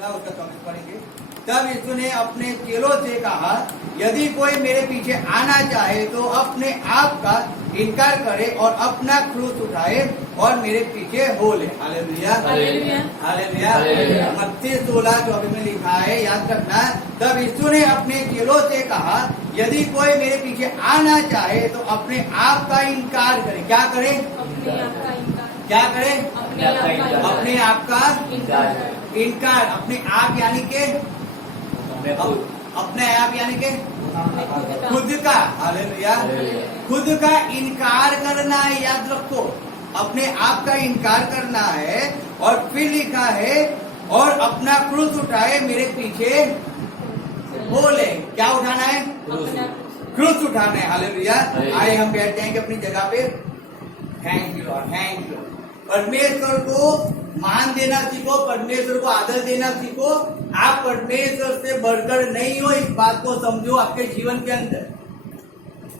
उसका टॉपिक पढ़ेंगे। तब यीशु ने अपने चेलों से कहा, यदि कोई मेरे पीछे आना चाहे तो अपने आप का इनकार करे और अपना क्रूस उठाए और मेरे पीछे हो ले। Hallelujah, hallelujah. मत्ती 16:24 में लिखा है, याद रखना। तब यीशु ने अपने चेलों से कहा, यदि कोई मेरे पीछे आना चाहे तो अपने आप का इनकार करे। क्या करे? क्या करे? अपने आप का इनकार। अपने आप यानी के अपने आप यानी के खुद का। हालेलुया। खुद का इनकार करना है, याद रखो। अपने आप का इनकार करना है। और फिर लिखा है, और अपना क्रूस उठाए मेरे पीछे बोले। क्या उठाना है? क्रूस उठाना है। हालेलुया। आए हम बैठ जाएंगे अपनी जगह पे। Thank you Lord, thank you. परमेश्वर को मान देना सीखो, परमेश्वर को आदर देना सीखो। आप परमेश्वर से बढ़कर नहीं हो, इस बात को समझो आपके जीवन के अंदर।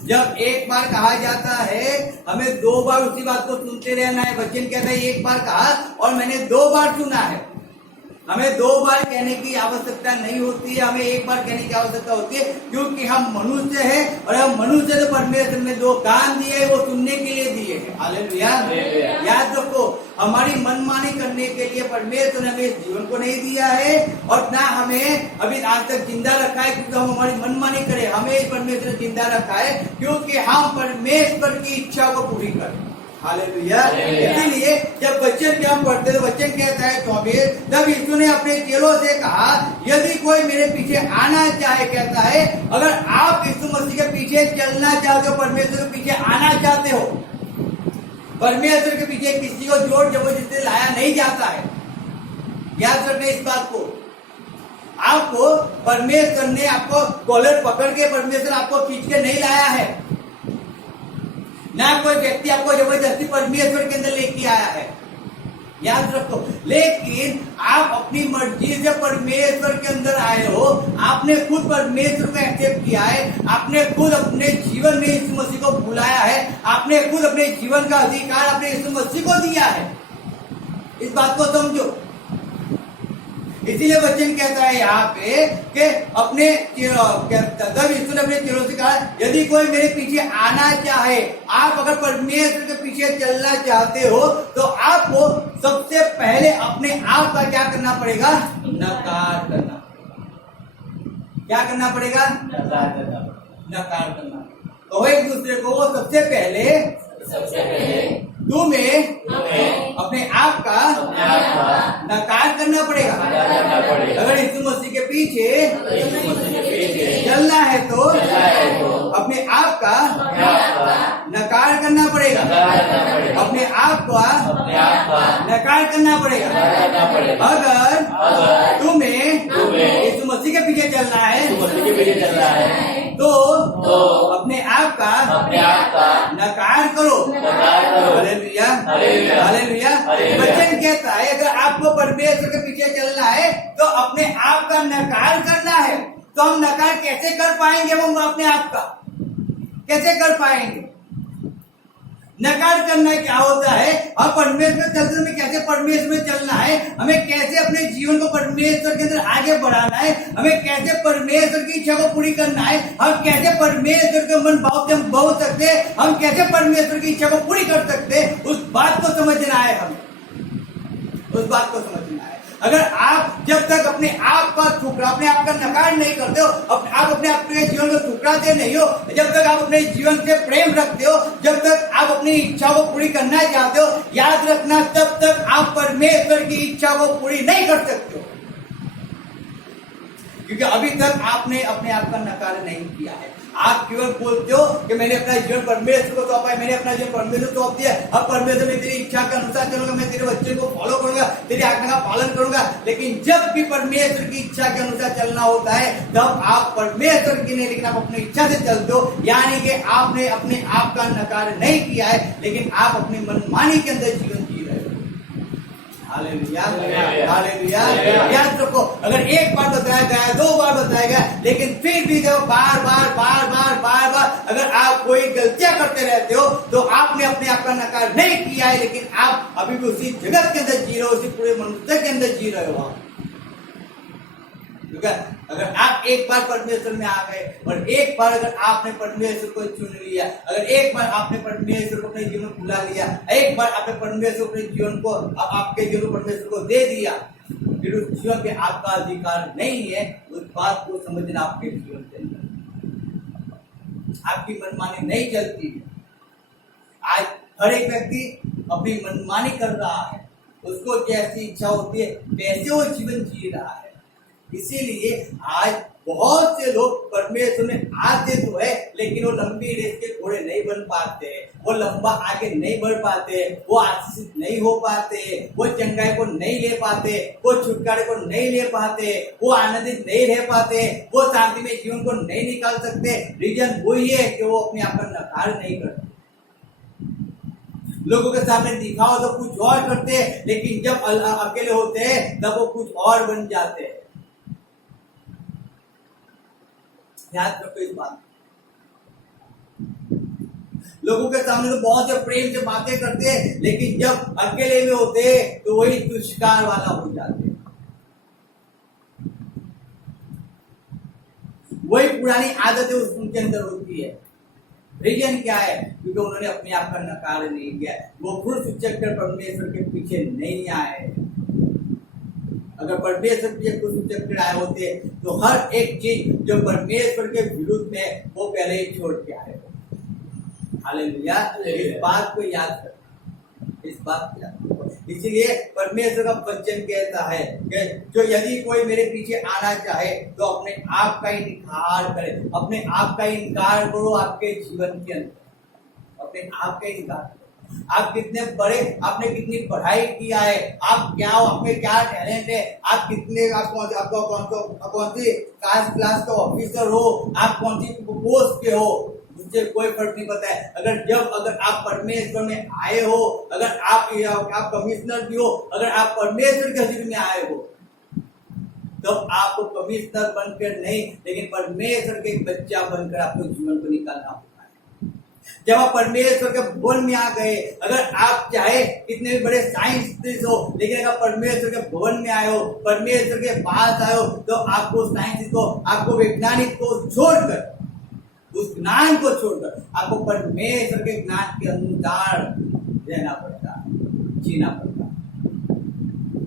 जब एक बार कहा जाता है, हमें 2 बार उसी बात को सुनते रहना है। वचन कहता है, एक बार कहा और मैंने 2 बार सुना है। हमें 2 बार कहने की आवश्यकता नहीं होती है, हमें एक बार कहने की आवश्यकता होती है, क्योंकि हम मनुष्य हैं और हम मनुष्य तो परमेश्वर ने 2 कान दिए हैं, वो सुनने के लिए दिए हैं। हालेलुया। याद रखो, हमारी मनमानी करने के लिए परमेश्वर ने हमें इस जीवन को नहीं दिया है और ना हमें अभी आज तक जिंदा रखा है क्योंकि हम हमारी मनमानी करें। हमें परमेश्वर ने जिंदा रखा है क्योंकि हम परमेश्वर की इच्छा को पूरी करें। हालेलुया। इसीलिए जब वचन के हम पढ़ते तो वचन कहता है 24, तब यीशु ने अपने चेलों से कहा, यदि कोई मेरे पीछे आना चाहे, कहता है अगर आप यीशु मसीह के पीछे चलना चाहते हो, परमेश्वर के पीछे आना चाहते हो, परमेश्वर के पीछे किसी को जोर जबरदस्ती लाया नहीं जाता है। याद रखना इस बात को। आपको परमेश्वर ने आपको कॉलर पकड़ के परमेश्वर आपको खींच के नहीं लाया है, ना कोई व्यक्ति आपको जबरदस्ती परमेश्वर के अंदर लेके आया है। याद रखो। लेकिन आप अपनी मर्जी से परमेश्वर के अंदर आए हो, आपने खुद परमेश्वर को एक्सेप्ट किया है, आपने खुद अपने जीवन में यीशु मसीह को बुलाया है, आपने खुद अपने जीवन का अधिकार अपने यीशु मसीह को दिया है। इस बात को समझो। इसीलिए वचन कहता है यहाँ पे कि अपने तब यीशु ने अपने चेलों से कहा, यदि कोई मेरे पीछे आना चाहे, आप अगर परमेश्वर के पीछे चलना चाहते हो तो आपको सबसे पहले अपने आप का क्या करना पड़ेगा? नकार करना। क्या करना पड़ेगा? नकार करना। तो एक दूसरे को सबसे पहले तुम्हें अपने आप का नकार करना पड़ेगा। अगर यीशु मसीह के पीछे चलना है तो अपने आप का नकार करना पड़ेगा। अपने आप का नकार करना पड़ेगा। अगर तुम्हें यीशु मसीह के पीछे चलना है तो अपने आप का नकार करो। Hallelujah, hallelujah. वचन कहता है अगर आपको परमेश्वर के पीछे चलना है तो अपने आप का नकार करना है। तो हम नकार कैसे कर पाएंगे? वो अपने आप का कैसे कर पाएंगे? नकार करना क्या होता है? हम परमेश्वर चलते में कैसे परमेश्वर में चलना है, हमें कैसे अपने जीवन को परमेश्वर के अंदर आगे बढ़ाना है, हमें कैसे परमेश्वर की इच्छा को पूरी करना है, हम कैसे परमेश्वर के मन भाव से हम बहु सकते हैं, हम कैसे परमेश्वर की इच्छा को पूरी कर सकते हैं, उस बात को समझना है। हमें उस बात को समझना है। अगर आप जब तक अपने आप का ठुकरा, अपने आप का नकार नहीं करते हो, आप अपने आप के जीवन को ठुकराते नहीं हो, जब तक आप अपने जीवन से प्रेम रखते हो, जब तक आप अपनी इच्छा को पूरी करना चाहते हो, याद रखना तब तक आप परमेश्वर की इच्छा को पूरी नहीं कर सकते हो, क्योंकि अभी तक आपने अपने आप का नकार नहीं किया है। आप केवल बोलते हो कि मैंने अपना जीवन परमेश्वर को सौंपा है, मैंने अपना जीवन परमेश्वर को सौंप दिया, अब परमेश्वर में तेरी इच्छा के अनुसार चलूंगा, मैं तेरे वचन को फॉलो करूंगा, तेरी आज्ञा का पालन करूंगा। लेकिन जब भी परमेश्वर की इच्छा के अनुसार चलना होता है तब आप परमेश्वर की नहीं, लेकिन आप अपनी इच्छा से चलते हो। यानी कि आपने अपने आप का नकार नहीं किया है, लेकिन आप अपनी मनमानी के अंदर जीवन जी रहे हो। Hallelujah, hallelujah. याद रखो, अगर एक बार बताया गया, 2 बार बताया गया, लेकिन फिर भी जब बार बार अगर आप कोई गलतियां करते रहते हो तो आपने अपने आप का नकार नहीं किया है, लेकिन आप अभी भी उसी जगत के अंदर जी रहे हो, उसी पूरे मनुष्य के अंदर जी रहे हो। क्योंकि अगर आप एक बार परमेश्वर में आ गए और एक बार अगर आपने परमेश्वर को चुन लिया, अगर एक बार आपने परमेश्वर को अपने जीवन में बुला लिया, एक बार आपने परमेश्वर को अपने जीवन को आपके जीवन परमेश्वर को दे दिया, फिर उस जीवन पे आपका अधिकार नहीं है। उस बात को समझना आपके जीवन के अंदर आपकी मनमानी नहीं चलती है। आज हर एक व्यक्ति अपनी मनमानी कर रहा है, उसको जैसी इच्छा होती है वैसे वो जीवन जी रहा है। इसीलिए आज बहुत से लोग परमेश्वर में आते तो है, लेकिन वो लंबी रेस के घोड़े नहीं बन पाते, वो लंबा आगे नहीं बढ़ पाते, वो आशीषित नहीं हो पाते, वो चंगाई को नहीं ले पाते, वो छुटकारे को नहीं ले पाते, वो आनंदित नहीं रह पाते, वो शांति में जीवन को नहीं निकाल सकते। रीजन वही है कि वो अपने आप का नकार नहीं करते। लोगों के सामने दिखाओ तो कुछ और करते हैं, लेकिन जब अकेले होते हैं तब वो कुछ और बन जाते हैं। याद रखो इस बात। लोगों के सामने तो बहुत से प्रेम से बातें करते हैं, लेकिन जब अकेले में होते हैं तो वही दुष्कार वाला हो जाते हैं। वही पुरानी आदतें उनके अंदर होती है। रीजन क्या है? क्योंकि उन्होंने अपने आप का नकार नहीं किया, वो खुद उच्चकर परमेश्वर के पीछे नहीं आए। अगर परमेश्वर के खुद उच्चकर आए होते तो हर एक चीज जो परमेश्वर के विरुद्ध में वो पहले ही छोड़ के आए। हालेलुया। इस बात को याद कर, इस बात को याद कर। इसीलिए परमेश्वर का वचन कहता है कि जो यदि कोई मेरे पीछे आना चाहे तो अपने आप का इनकार करे। अपने आप का इनकार करो आपके जीवन के अंदर, अपने आप का इनकार करो। आप कितने बड़े, आपने कितनी पढ़ाई किया है, आप क्या हो, आप में क्या टैलेंट है, आप कितने, आप कौन सी क्लास का ऑफिसर हो, आप कौन सी पोस्ट के हो, मुझे कोई फर्क नहीं पड़ता है। अगर आप परमेश्वर में आए हो, अगर आप कमिश्नर भी हो, अगर आप परमेश्वर के हज़ूर में आए हो, तो आपको कमिश्नर बनकर नहीं, लेकिन परमेश्वर के बच्चा बनकर आपको जीवन को निकालना होगा। जब आप परमेश्वर के भवन में आ गए, अगर आप चाहे कितने भी बड़े साइंटिस्ट हो, लेकिन अगर परमेश्वर के भवन में आए हो, परमेश्वर के पास आए हो, तो आपको साइंटिस्ट को, आपको वैज्ञानिक को छोड़कर, उस ज्ञान को छोड़कर आपको परमेश्वर के ज्ञान के अनुसार रहना पड़ता है, जीना पड़ता है।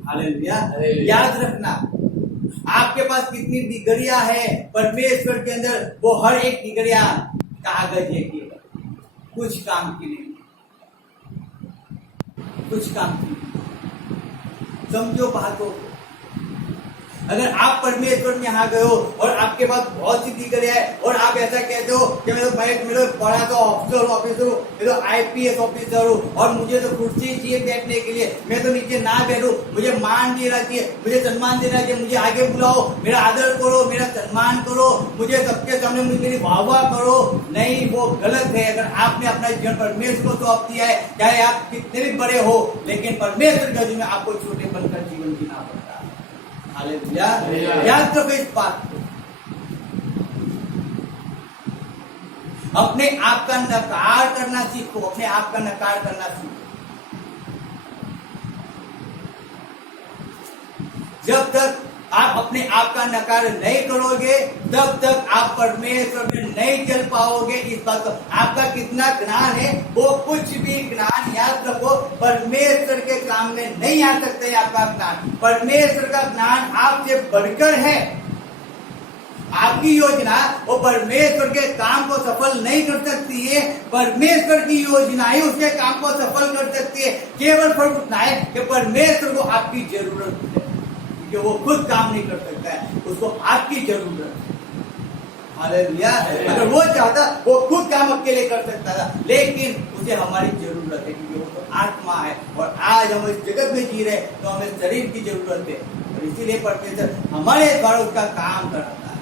हालेलुया। याद रखना, आपके पास कितनी डिग्रियां है परमेश्वर के अंदर, वो हर एक डिग्रियां कागज है, कुछ काम की नहीं, कुछ काम की नहीं। समझो बातों को। अगर आप परमेश्वर में आ गए हो और आपके पास बहुत सी डिग्रियां है और आप ऐसा कहते हो कि मैं तो बड़ा तो ऑफिसर हूँ, मैं तो IPS ऑफिसर हूँ और मुझे तो कुर्सी चाहिए बैठने के लिए, मैं तो नीचे ना बैठूं, मुझे मान देना चाहिए, मुझे सम्मान देना चाहिए, मुझे आगे बुलाओ, मेरा आदर करो, मेरा सम्मान करो, मुझे सबके सामने मेरी वाहवाह करो। नहीं, वो गलत है। अगर आपने अपना जीवन परमेश्वर को सौंप दिया है, चाहे आप कितने भी बड़े हो, लेकिन परमेश्वर के जीवन में आपको छोटे बनकर जीवन जीना पड़ता है। हालेलुया। याद रखो इस बात को। अपने आप का नकार करना सीखो, अपने आप का नकार करना सीखो। जब तक आप अपने आप का नकार नहीं करोगे, तब तक आप परमेश्वर में नहीं चल पाओगे। इस बात को, आपका कितना ज्ञान है, वो कुछ भी ज्ञान, याद रखो, परमेश्वर के काम में नहीं आ सकता है। आपका ज्ञान, परमेश्वर का ज्ञान आपसे बढ़कर है। आपकी योजना वो परमेश्वर के काम को सफल नहीं कर सकती है, परमेश्वर की योजना ही उसके काम को सफल कर सकती है। केवल फर्क उतना है कि परमेश्वर को आपकी जरूरत है, कि वो खुद काम नहीं कर सकता है, उसको आपकी जरूरत है। हालेलुया। अगर वो चाहता वो खुद काम अकेले कर सकता था, लेकिन उसे हमारी जरूरत है, क्योंकि वो तो आत्मा है और आज हम इस जगत में जी रहे तो हमें शरीर की जरूरत है और इसीलिए परमेश्वर हमारे द्वारा उसका काम करता है।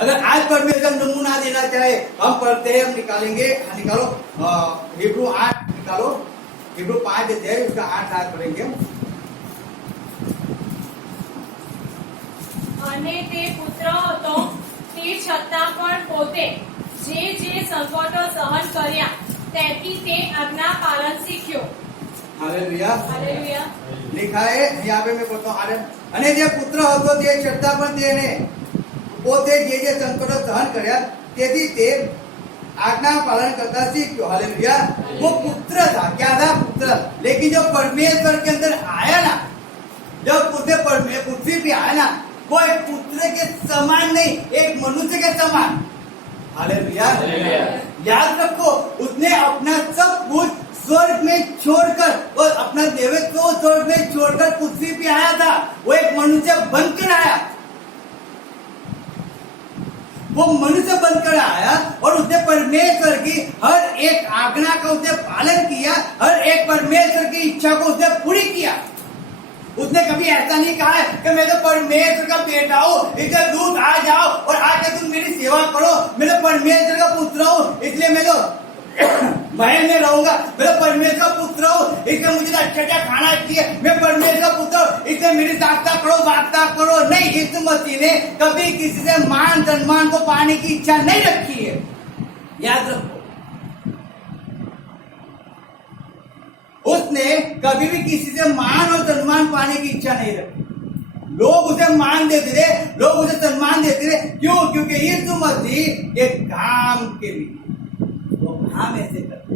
अगर आज परमेश्वर नमूना देना चाहे, हम पढ़ते हैं, हम निकालेंगे, निकालो हिब्रू 8 निकालो, हिब्रू 5 देते हैं, उसका 8 पढ़ेंगे। અને તે પુત્ર હતો, તે છતાં પણ પોતે જે સગવડો સહન કર્યા તેથી તે આજ્ઞા પાલન શીખ્યો। हालेलुया। हालेलुया। लिखा है यहाँ पे मैं बोलता हूँ અને જે પુત્ર હતો તે છતાં પણ તેને પોતે જે સંકટો સહન કર્યા તેથી તે आज्ञा पालन करता सीखो। हालेलुया। वो पुत्र था, क्या था? पुत्र। लेकिन जब परमेश्वर के अंदर आया ना, जब उसे पृथ्वी पे आया ना, वो एक पुत्र के समान नहीं, एक मनुष्य के समान। हालेलुया। याद रखो, उसने अपना सब कुछ स्वर्ग में छोड़कर और अपना देवत्व को स्वर्ग में छोड़कर पृथ्वी पे आया था। वो एक मनुष्य बनकर आया, वो मनुष्य बनकर आया और उसने परमेश्वर की हर एक आज्ञा का उसने पालन किया, हर एक परमेश्वर की इच्छा को उसने पूरी किया। उसने कभी ऐसा नहीं कहा है कि मैं तो परमेश्वर का बेटा हूँ, इसलिए दूध आ जाओ और आके तुम मेरी सेवा करो, मैं तो परमेश्वर का पुत्र हूँ इसलिए मैं तो महल में रहूंगा, मैं तो परमेश्वर का पुत्र हूँ इसलिए मुझे अच्छा क्या खाना चाहिए, मैं परमेश्वर का पुत्र हूँ इसलिए मेरी साक्षता करो, वार्ता करो। नहीं, यीशु मसीह ने कभी किसी से मान सम्मान को पाने की इच्छा नहीं रखी है। याद रखो, उसने कभी भी किसी से मान और सम्मान पाने की इच्छा नहीं रखी। लोग उसे मान देते थे, लोग उसे सम्मान देते थे। क्यों? क्योंकि यीशु मसीह एक काम के लिए वो काम ऐसे करते,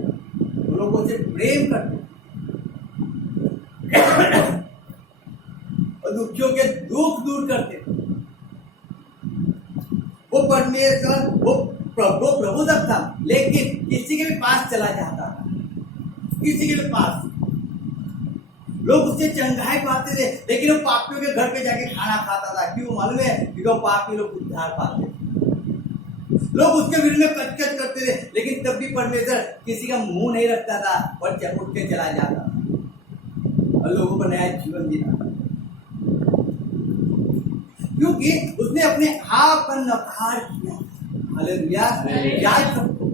लोगों से प्रेम करते और दुखियों के दुख दूर करते। वो परमेश्वर, वो प्रभु तक था, लेकिन किसी के भी पास चला जाता था, किसी के भी पास लोग उससे चंगाई पाते थे, लेकिन वो पापियों के घर पे जाके खाना खाता था। क्यों मालूम है? क्योंकि वो पापी लोग उद्धार पाते थे। लोग उसके विरुद्ध में कचकच करते थे, लेकिन तब भी परमेश्वर किसी का मुंह नहीं रखता था और उठ के चला जाता और लोगों को नया जीवन देता, क्योंकि उसने अपने आप का नकार किया। हालेलुया। याद रखो,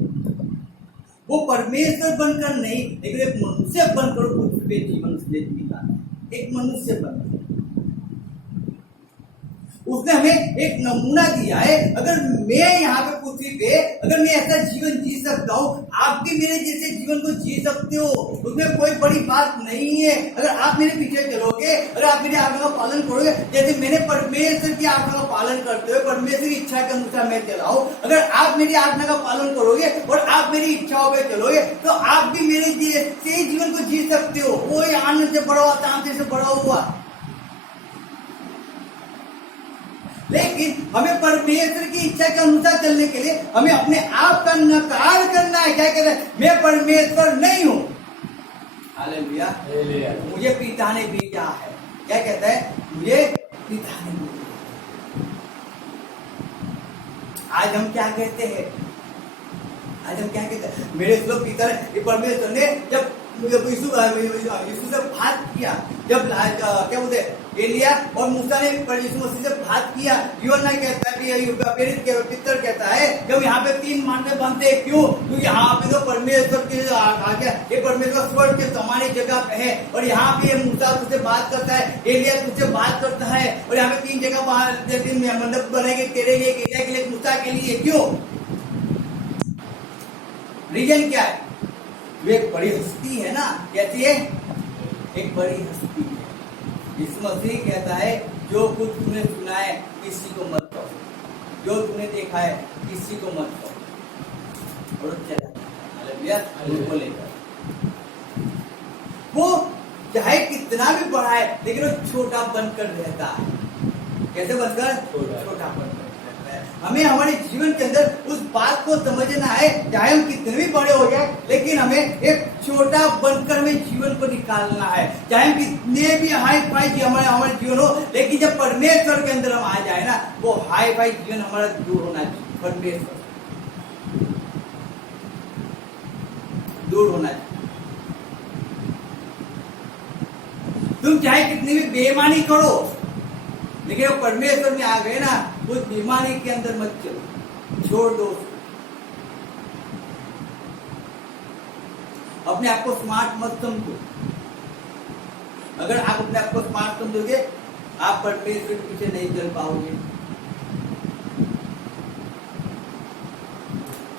वो परमेश्वर बनकर नहीं, लेकिन एक मनुष्य बनकर पृथ्वी पे जीवन जीता, एक मनुष्य बनकर। उसने हमें एक नमूना दिया है। अगर मैं यहाँ पे पृथ्वी पे, अगर मैं ऐसा जीवन जी सकता हूँ, आप भी मेरे जैसे जीवन को जी सकते हो, उसमें कोई बड़ी बात नहीं है। अगर आप मेरे पीछे चलोगे, अगर आप मेरी आज्ञा का पालन करोगे, जैसे मैंने परमेश्वर की आज्ञा का पालन करते हुए परमेश्वर की इच्छा के अनुसार मैं चलाऊं, अगर आप मेरी आज्ञा का पालन करोगे और आप मेरी इच्छाओं पे चलोगे, तो आप भी मेरे जैसे जीवन को जी सकते हो। कोई आनंद से बड़ा हुआ, शांति से बड़ा हुआ। लेकिन हमें परमेश्वर की इच्छा के अनुसार चलने के लिए हमें अपने आप का नकार करना है। क्या कहते हैं? मैं परमेश्वर नहीं हूं। हालेलुया। मुझे पिता ने भेजा है। क्या कहता है? मुझे पिता ने भेजा। आज हम क्या कहते हैं? आज हम क्या कहते हैं? मेरे लोग पिता ने, परमेश्वर ने जब यीशु से बात किया, जब क्या बोलते एलिया और मूसा ने यीशु मसीह से बात किया, यूहन्ना कहता है, पितर कहता है, जब यहाँ पे 3 मानवे बनते हैं। क्यों? क्योंकि यहाँ पे तो परमेश्वर के आज्ञा, ये परमेश्वर स्वर्ग के समानी जगह पे है, और यहाँ पे मूसा तुझसे बात करता है, एलिया तुझसे बात करता है, और यहाँ पे 3 जगह बाहर 3 मंडप बनेंगे, तेरे लिए, एलिया के लिए, मूसा के लिए। क्यों? रीजन क्या है? वे एक बड़ी हस्ती है ना। कहती है एक बड़ी हस्ती है। यीशु मसीह कहता है, जो कुछ तुमने सुना है किसी को मत कहो, जो तुमने देखा है किसी को मत कहो, और चला उनको लेकर। वो चाहे कितना भी बड़ा है, लेकिन वो छोटा बनकर रहता है। कैसे बनकर? छोटा बनकर। हमें हमारे जीवन के अंदर उस बात को समझना है, चाहे हम कितने भी बड़े हो जाए, लेकिन हमें एक छोटा बनकर हमें जीवन को निकालना है। चाहे हम कितने भी हाई फाई हमारे जीवन हो, लेकिन जब परमेश्वर के अंदर हम आ जाए ना, वो हाई फाई जीवन हमारा दूर होना चाहिए। परमेश्वर दूर होना चाहिए। तुम चाहे कितनी भी बेईमानी करो, लेकिन वो परमेश्वर में आ गए ना, उस बीमारी के अंदर मत चलो, छोड़ दो। अपने आप को स्मार्ट मत समझो। अगर आप अपने आप को स्मार्ट समझोगे, आप परमेश्वर के पीछे नहीं चल पाओगे।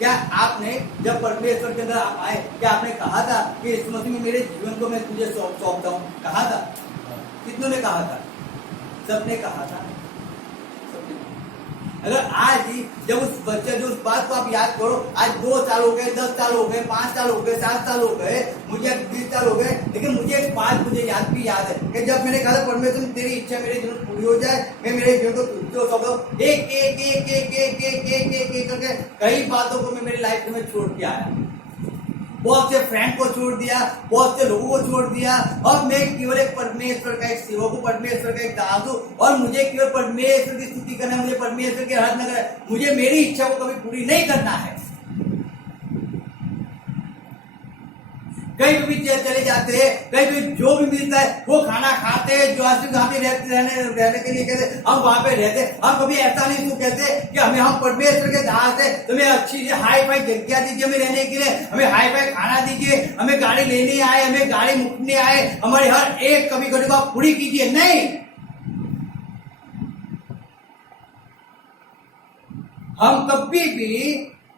क्या आपने जब परमेश्वर के अंदर आप आए, क्या आपने कहा था कि इस मसीह में मेरे जीवन को मैं तुझे सौंपता हूं? कहा था? कितनों ने कहा था? सबने कहा था। अगर आज ही जब उस बच्चे जो उस बात को आप याद करो, आज 2 साल हो गए, 10 साल हो गए, 5 साल हो गए, 7 साल हो गए, मुझे 20 साल हो गए, लेकिन मुझे एक बात मुझे याद है कि जब मैंने कहा था परमेश्वर तेरी इच्छा मेरे जीवन में पूरी हो जाए, मैं मेरे जीवन को तुझसे सौंपता हूं, एक करके कई बातों को मैं मेरी लाइफ में छोड़ के आया। बहुत से फ्रेंड को छोड़ दिया, बहुत से लोगों को छोड़ दिया, और मैं केवल एक परमेश्वर का एक सेवक हूं, परमेश्वर का एक दास हूं, और मुझे केवल परमेश्वर की स्तुति करना है, मुझे परमेश्वर की आराधना करना है, मुझे मेरी इच्छा को कभी पूरी नहीं करना है। कहीं भी चले जाते हैं, कहीं भी जो भी मिलता है वो खाना खाते हैं, जो रहने के लिए कहते हम वहां पे रहते। हम कभी ऐसा नहीं कहते कि हम परमेश्वर के दास है, तुम्हें अच्छी हाई फाई जगह दीजिए हमें रहने के लिए, हमें हाई फाई खाना दीजिए, हमें गाड़ी लेने आए, हमें गाड़ी मुकने आए, हमारी हर एक कभी कभी बात पूरी कीजिए। नहीं, हम कभी भी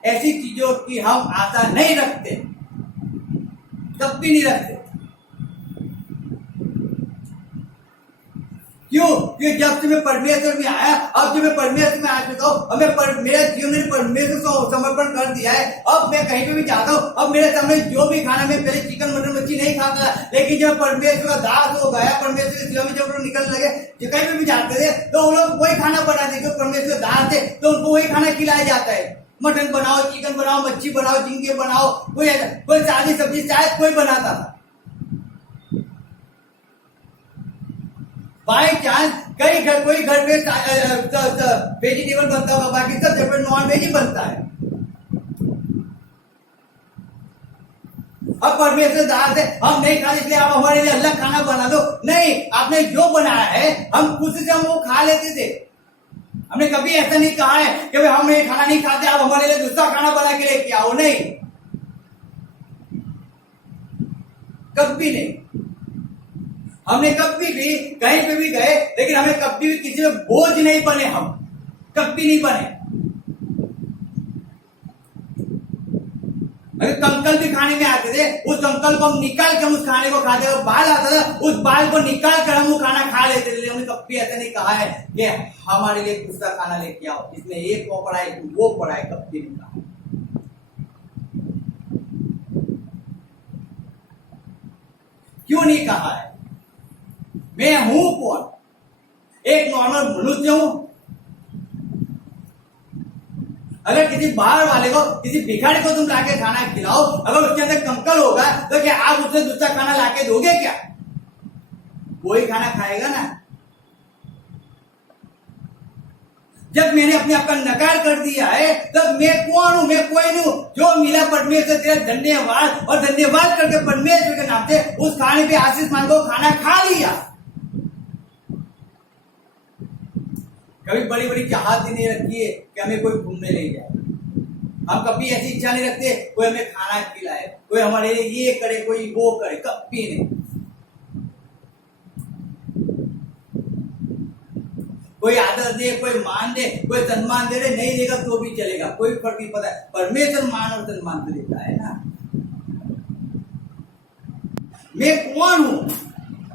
ऐसी चीजों की हम आशा नहीं रखते, कभी नहीं रखते। क्यों? कि जब से मैं परमेश्वर में आया, अब जब मैं परमेश्वर में आ चुका हूं, अब मैं मेरा जीवन ने परमेश्वर को समर्पण कर दिया है, अब मैं कहीं पे भी जाता हूं, अब मेरे सामने जो भी खाना, मैं पहले चिकन मटन मच्छी नहीं खाता, लेकिन जब परमेश्वर का दास हो गया, परमेश्वर की सेवा में जब लोग निकलने लगे, कहीं पे भी जाते थे तो वो लोग वही खाना बनाते, क्योंकि परमेश्वर दास थे तो उनको वही खाना खिलाया जाता है। मटन बनाओ, चिकन बनाओ, मच्छी बनाओ, झींगे बनाओ, कोई सादी सब्जी शायद कोई बनाता था। बाई चांस कोई घर पे वेजिटेबल बनता होगा, बाकी सब जगह नॉन वेज ही बनता है। अब परमेश्वर दास है, हम नहीं खाते इसलिए आप हमारे लिए अलग खाना बना दो। नहीं, आपने जो बनाया है हम खुद से हम वो खा लेते थे। हमने कभी ऐसा नहीं कहा है कि भाई हम ये खाना नहीं खाते, आप हमारे लिए दूसरा खाना बना के लेके आओ। नहीं, कभी नहीं। हमने कभी भी कहीं पे भी गए, लेकिन हमें कभी भी किसी में बोझ नहीं बने, हम कभी नहीं बने। अगर कंकल भी खाने में आते थे, उस कंकल को हम निकाल कर उस खाने को खाते थे, बाल आता था उस बाल को निकाल कर हम वो खाना खा लेते थे। हमने कभी ऐसा नहीं कहा है कि हमारे लिए दूसरा खाना लेके आओ, इसमें एक वो पड़ा है वो पड़ा है, कभी नहीं कहा। क्यों नहीं कहा है? मैं हूं कौन? एक नॉर्मल मनुष्य हूं। अगर किसी बाहर वाले को, किसी भिखारी को तुम लाके खाना खिलाओ, अगर उसके अंदर कंकल होगा तो क्या आप उसे दूसरा खाना लाके दोगे? क्या वही खाना खाएगा ना? जब मैंने अपने आप का नकार कर दिया है, तब मैं कौन हूं? मैं कोई नहीं हूं। जो मिला परमेश्वर तेरा धन्यवाद, और धन्यवाद करके परमेश्वर के नाम से उस खाने पे आशीष मांगो, खाना खा लिया। कभी बड़ी बड़ी चाहत नहीं रखी है कि हमें कोई घूमने ले जाए। हम कभी ऐसी इच्छा नहीं रखते कोई हमें खाना खिलाए, कोई हमारे लिए ये करे, कोई वो करे, कभी नहीं। कोई आदर दे, कोई मान दे, कोई सम्मान दे रहे, नहीं देगा तो भी चलेगा, कोई फर्क नहीं पड़ता। परमेश्वर मान और सम्मान तो देता है ना। मैं कौन हूं?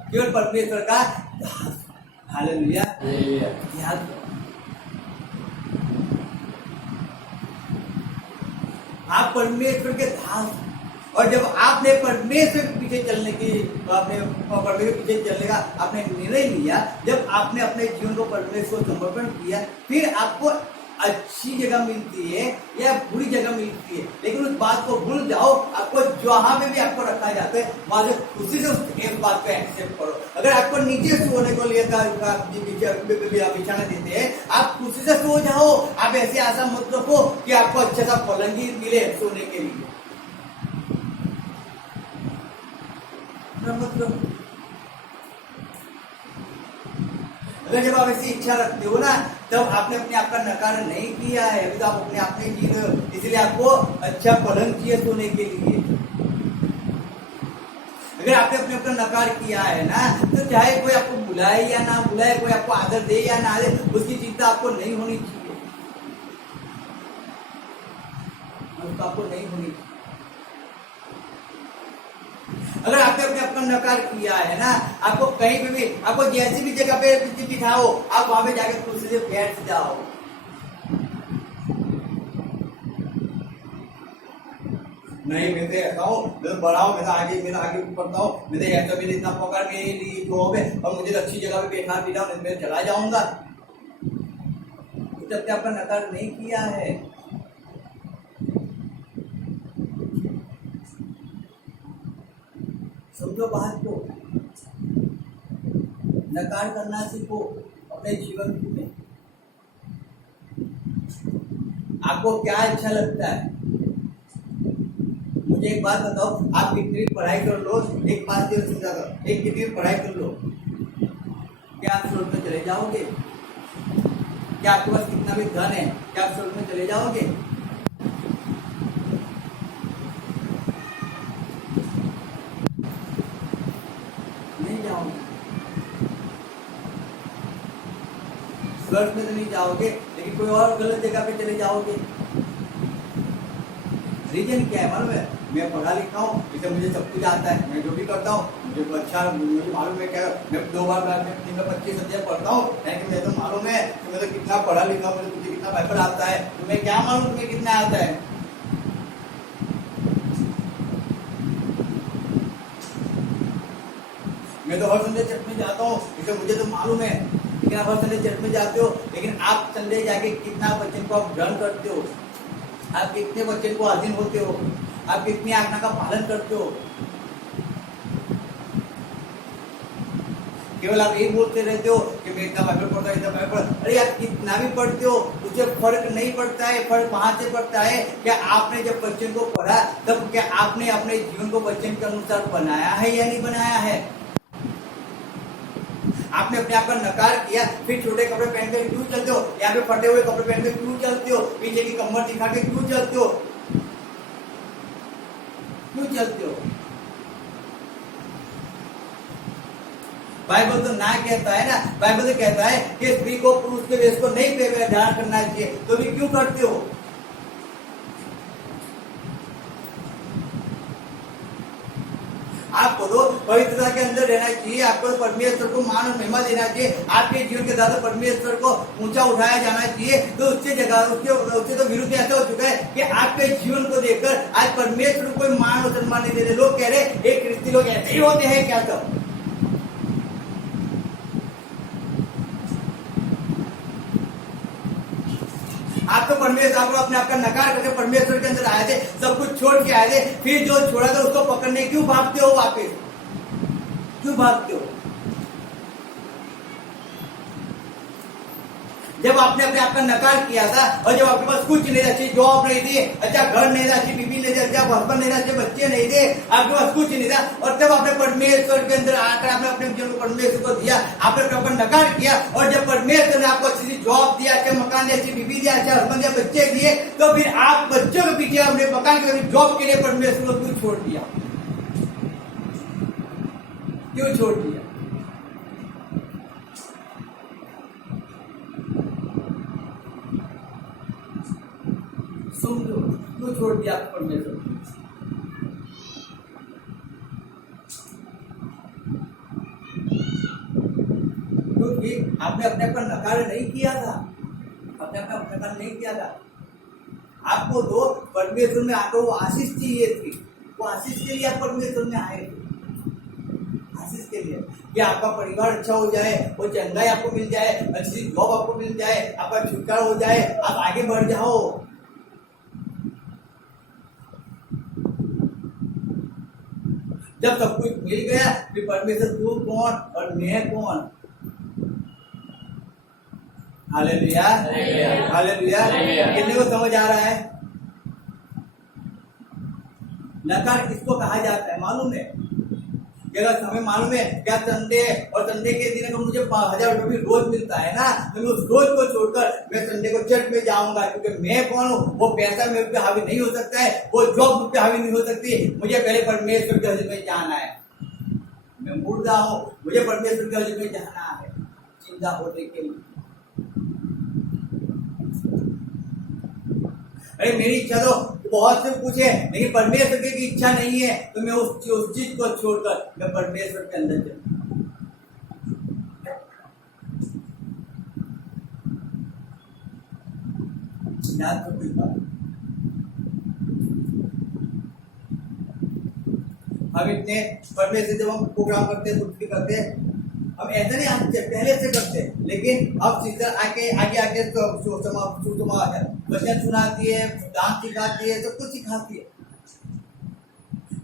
केवल परमेश्वर का दास। हालेलुया। याद करो, आप परमेश्वर के दास, और जब आपने परमेश्वर के पीछे चलने की, आपने परमेश्वर के पीछे चलने का आपने निर्णय लिया, जब आपने अपने जीवन को परमेश्वर को समर्पण किया, फिर आपको अच्छी जगह मिलती है या बुरी जगह मिलती है, लेकिन उस बात को भूल जाओ। आपको जहां पे भी आपको रखा जाता है वहां से खुशी से उस एक बात को एक्सेप्ट करो। अगर आपको नीचे सोने को लिए बिछाना देते हैं, आप खुशी से सो जाओ। आप ऐसी आशा मत रखो कि आपको अच्छा सा पलंग ही मिले सोने के लिए, मत रखो। अगर जब आप ऐसी इच्छा रखते हो ना, तब आपने अपने आप का नकार नहीं किया है, अभी तो आप अपने आप नहीं जी रहे हो, इसलिए आपको अच्छा पलंग चाहिए सोने के लिए। अगर आपने अपने आप का नकार किया है ना, तो चाहे कोई आपको बुलाए या ना बुलाए, कोई आपको आदर दे या ना दे, उसकी चिंता आपको नहीं होनी चाहिए। उसको आपको नहीं होनी। अगर आपने अपने अपना नकार किया है ना, आपको कहीं पे भी, आपको जैसी भी जगह पे दिखाओ, आप वहां पे जाके कुर्सी से बैठ जाओ। नहीं मैं तो ऐसा हूँ, मैं तो बड़ा हूँ, मैं तो आगे बढ़ता हूँ, मैं तो ऐसा भी इतना पकड़ मेरी ली जॉब है और मुझे तो अच्छी जगह पे बैठा भी रहा, मैं चला जाऊंगा। जब तक आपका नकार नहीं किया है, समझो बात को, नकार करना सीखो अपने जीवन में। आपको क्या अच्छा लगता है, मुझे एक बात बताओ, आप कितनी पढ़ाई कर लो, एक बात समझा दो, एक कितनी पढ़ाई कर लो, क्या आप स्वर्ग में चले जाओगे? क्या आपके पास कितना भी धन है, क्या आप स्वर्ग में चले जाओगे? नहीं जाओगे। स्वर्ग में तो नहीं जाओगे, लेकिन कोई और गलत जगह पे चले जाओगे। रीजन क्या है मालूम है? मैं पढ़ा लिखा हूँ, इससे मुझे सब कुछ आता है, मैं जो भी करता हूँ मुझे मालूम है। क्या मैं 2 बार 25 सब्जेक्ट पढ़ता हूँ, लेकिन मुझे तो मालूम है कि मैं तो कितना पढ़ा लिखा हूँ, मुझे कितना बाइबल आता है। तुम्हें क्या मालूम तुम्हें कितना आता है? मैं तो हर संडे चर्च में जाता हूँ, इसलिए मुझे तो मालूम है। लेकिन आप हर संडे चर्च में जाते हो, लेकिन आप संडे जाके कितना वचन को आप ग्रहण करते हो, आप कितने वचन को अधीन होते हो, आप कितनी आज्ञा का पालन करते हो? केवल आप यही बोलते रहते हो कि मैं इतना बाइबल पढ़ता हूँ, इतना बाइबल पढ़ता। अरे आप कितना भी पढ़ते हो, उससे फर्क नहीं पड़ता है। फर्क वहां से पड़ता है क्या आपने जब वचन को पढ़ा तब क्या आपने अपने जीवन को वचन के अनुसार बनाया है या नहीं बनाया है? आपने अपने आप का नकार किया, फिर छोटे कपड़े पहन कर क्यों चलते हो? यहाँ पे फटे हुए कपड़े पहन कर क्यों चलते हो? पीछे की कमर दिखा के क्यों चलते हो? क्यों चलते हो? बाइबल तो ना कहता है ना, बाइबल तो कहता है कि स्त्री को पुरुष के वेश को नहीं धारण करना चाहिए, तो भी क्यों करते हो? आपको तो पवित्रता के अंदर रहना चाहिए, आपको परमेश्वर को मान और महिमा देना चाहिए, आपके जीवन के साथ परमेश्वर को ऊंचा उठाया जाना चाहिए। तो उससे तो विरुद्ध ऐसा हो चुका है कि आपके जीवन को देखकर आज परमेश्वर को कोई मान और सम्मान नहीं दे रहे। लोग कह रहे एक क्रिस्ती लोग ऐसे ही होते हैं क्या? सब आप तो परमेश्वर, आप अपने आप का नकार करके परमेश्वर के अंदर आए थे, सब कुछ छोड़ के आए थे, फिर जो छोड़ा था उसको पकड़ने क्यों भागते हो? वापस क्यों भागते हो? जब आपने अपने आप का नकार किया था और जब आपके पास कुछ नहीं था, अच्छी जॉब नहीं थी, अच्छा घर नहीं था, अच्छी बीवी नहीं थी, अच्छा हस्बैंड नहीं था, अच्छे बच्चे नहीं थे, आपके पास कुछ नहीं था, और तब आपने परमेश्वर के अंदर आकर आपने अपने जीवन को परमेश्वर को दिया, आपने अपना नकार किया, और जब परमेश्वर ने आपको अच्छी जॉब दिया, अच्छा मकान दिया, अच्छी बीवी दिया, अच्छा हस्बैंड दिया, बच्चे दिए, तो फिर आप बच्चों के पीछे अपने मकान के जॉब के लिए परमेश्वर को क्यों छोड़ दिया? क्यों छोड़ दिया? समझो क्यों छोड़ दिया परमेश्वर? क्योंकि आपने अपने आप का नकार नहीं किया था, अपने आप का नकार नहीं किया था। आपको तो परमेश्वर में आकर वो आशीष चाहिए थी, वो आशीष के लिए आप परमेश्वर में आए थे, आशीष के लिए कि आपका परिवार अच्छा हो जाए, वो चंगाई आपको मिल जाए, अच्छी जॉब आपको मिल जाए, आपका छुटकारा हो जाए, आप आगे बढ़ जाओ। जब सब कुछ मिल गया फिर परमेश्वर तू कौन और मैं कौन? Hallelujah, hallelujah. कितने को समझ आ रहा है? नकार किसको कहा जाता है मालूम है? अगर हमें मालूम है क्या संडे और संडे के दिन अगर मुझे 1000 रुपये भी रोज मिलता है ना, तो मैं उस रोज को छोड़कर मैं संडे को चर्च में जाऊंगा, क्योंकि मैं कौन हूँ? वो पैसा मेरे पे हावी नहीं हो सकता है, वो जॉब मुझ पे हावी नहीं हो सकती। मुझे पहले परमेश्वर के हज़ूर में जाना है। मैं मुर्दा हूँ, मुझे परमेश्वर के हज़ूर में जाना है जिंदा होने के लिए। अरे मेरी इच्छा तो बहुत से कुछ है, लेकिन परमेश्वर की इच्छा नहीं है, तो मैं उस चीज को छोड़कर मैं परमेश्वर के अंदर चलूं। याद तो कुछ बात, हम इतने परमेश्वर जब हम प्रोग्राम करते हैं, कुछ भी करते हैं, हम ऐसा नहीं आते पहले से करते, लेकिन अब सिस्टर आके आगे आके वचन सुनाती है, डांस सिखाती है, सब कुछ सिखाती है।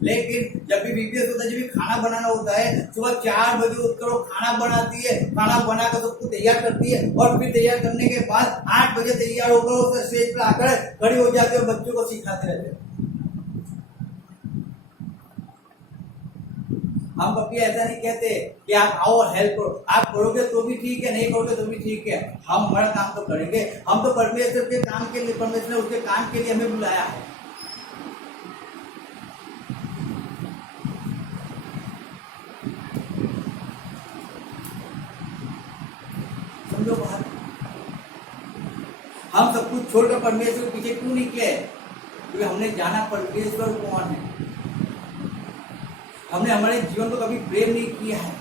लेकिन जब भी बीपीएस होता है, जब भी खाना बनाना होता है, सुबह 4 बजे उठकर वो खाना बनाती है, खाना बनाकर सबको तैयार करती है, और फिर तैयार करने के बाद 8 बजे तैयार होकर स्टेज पर आकर खड़ी हो जाती है और बच्चों को सिखाते रहते हैं। हम कभी ऐसा नहीं कहते कि आप आओ और हेल्प करो, आप करोगे तो भी ठीक है, नहीं करोगे तो भी ठीक है, हम हमारा काम तो करेंगे। हम तो परमेश्वर के काम के लिए, परमेश्वर ने उसके काम के लिए हमें बुलाया है। समझो बात, हम सब कुछ छोड़कर परमेश्वर के पीछे क्यों निकले? क्योंकि हमने जाना परमेश्वर कौन है। हमने हमारे जीवन को कभी प्रेम नहीं किया है।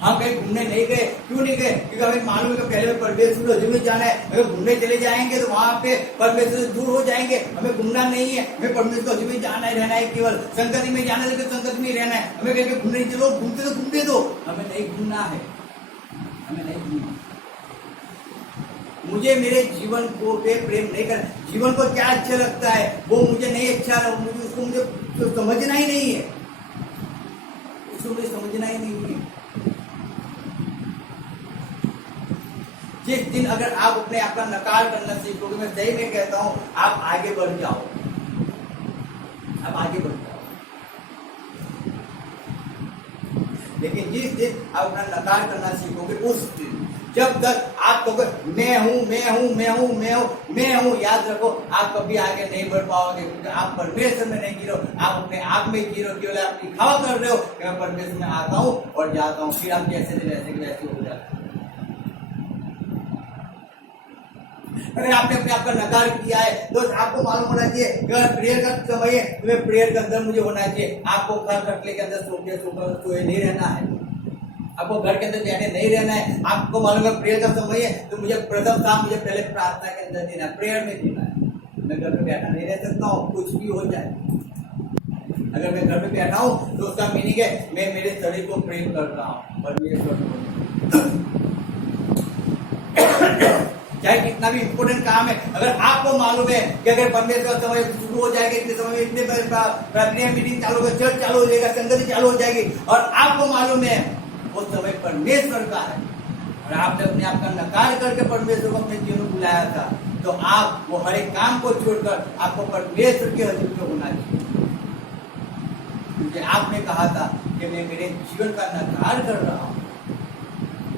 हम कहीं घूमने नहीं गए, क्यों नहीं गए? क्योंकि हमें मालूम है कि पहले परमेश्वर में जाना है। अगर घूमने चले जाएंगे तो वहां पे परमेश्वर से दूर हो जाएंगे। हमें घूमना नहीं है, हमें परमेश्वर में जाना है, रहना है, केवल संगति में जाना है, तो संगति में रहना है। हमें कहीं घूमने नहीं, चलो घूमते तो घूमते दो, हमें नहीं घूमना है, हमें नहीं घूमना। मुझे मेरे जीवन को पे प्रेम नहीं कर, जीवन को क्या अच्छा लगता है वो मुझे नहीं अच्छा, मुझे उसको मुझे समझना ही नहीं है, उसको मुझे समझना ही नहीं है। जिस दिन अगर आप अपने आप का नकार करना सीखोगे, मैं सही में कहता हूं, आप आगे बढ़ जाओ, आप आगे बढ़ जाओ। लेकिन जिस दिन आप अपना नकार करना सीखोगे, उस दिन जब तक आप कहोगे मैं हूं मैं हूं मैं हूं मैं हूं मैं हूं, याद रखो आप कभी आगे नहीं बढ़ पाओगे, क्योंकि आप परमेश्वर में नहीं गिरो, आप अपने आप में गिरो। केवल आप दिखावा कर रहे हो कि मैं परमेश्वर में आता हूं और जाता हूं, फिर आप जैसे वैसे हो जाते। अगर आपने अपने आप का नकार किया है तो आपको मालूम होना चाहिए, अगर प्रेयर का समय है तो मैं प्रेयर के अंदर मुझे होना चाहिए। आपको घर कटले के अंदर सोए नहीं रहना है, आपको घर के अंदर जाने नहीं रहना है। आपको मालूम है प्रेयर का समय है तो मुझे प्रथम काम मुझे पहले प्रार्थना के अंदर देना है, प्रेयर में देना है। मैं घर में बैठा नहीं रह सकता हूँ, कुछ भी हो जाए। अगर मैं घर में बैठा हूँ तो उसका मीनिंग है मैं मेरे शरीर को प्रेम कर रहा हूँ परमेश्वर। चाहे कितना भी इंपोर्टेंट काम है, अगर आपको मालूम है कि अगर परमेश्वर का समय शुरू हो जाएगा, इतने समय में इतने प्रार्थना मीटिंग चालू होगा, चर्च चालू हो जाएगा, संगति चालू हो जाएगी, और आपको मालूम है वो समय परमेश्वर का है, और आपने अपने आप का नकार करके परमेश्वर को अपने जीवन में बुलाया था, तो आप वो हर एक काम को छोड़कर आपको परमेश्वर के हजूर में होना चाहिए। क्योंकि आपने कहा था कि मैं मेरे जीवन का नकार कर रहा हूं,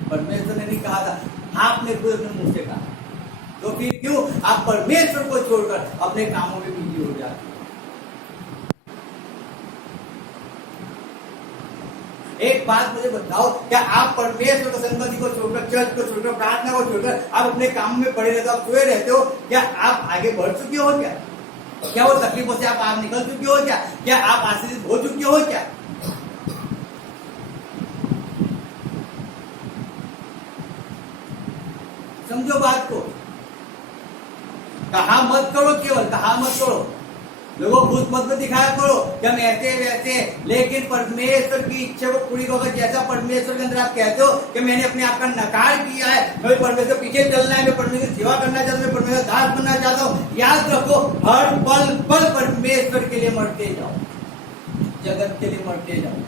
परमेश्वर ने नहीं कहा था, आपने खुद अपने मुंह से कहा। तो फिर क्यों आप परमेश्वर को छोड़कर अपने कामों में बिजी हो जाते? एक बात मुझे बताओ, क्या आप परमेश्वर की संगति को छोड़कर, चर्च को छोड़कर, प्रार्थना को छोड़कर आप अपने काम में पड़े रहते हो, आप सोए रहते हो? क्या आप आगे बढ़ चुके हो? क्या वो तकलीफों से आप निकल चुके हो? क्या आप आशीषित हो चुके हो? क्या समझो बात को, कहा मत करो, केवल कहा मत करो, लोगों खुद मत दिखाया करो कि हम ऐसे वैसे, लेकिन परमेश्वर की इच्छा को पूरी होकर, जैसा परमेश्वर के अंदर आप कहते हो कि मैंने अपने आप का नकार किया है, मैं परमेश्वर के पीछे चलना है, मैं परमेश्वर की सेवा करना चाहता हूं, मैं परमेश्वर दास बनना चाहता हूं। याद रखो, हर पल पल परमेश्वर के लिए मरते जाओ, जगत के लिए मरते जाओ,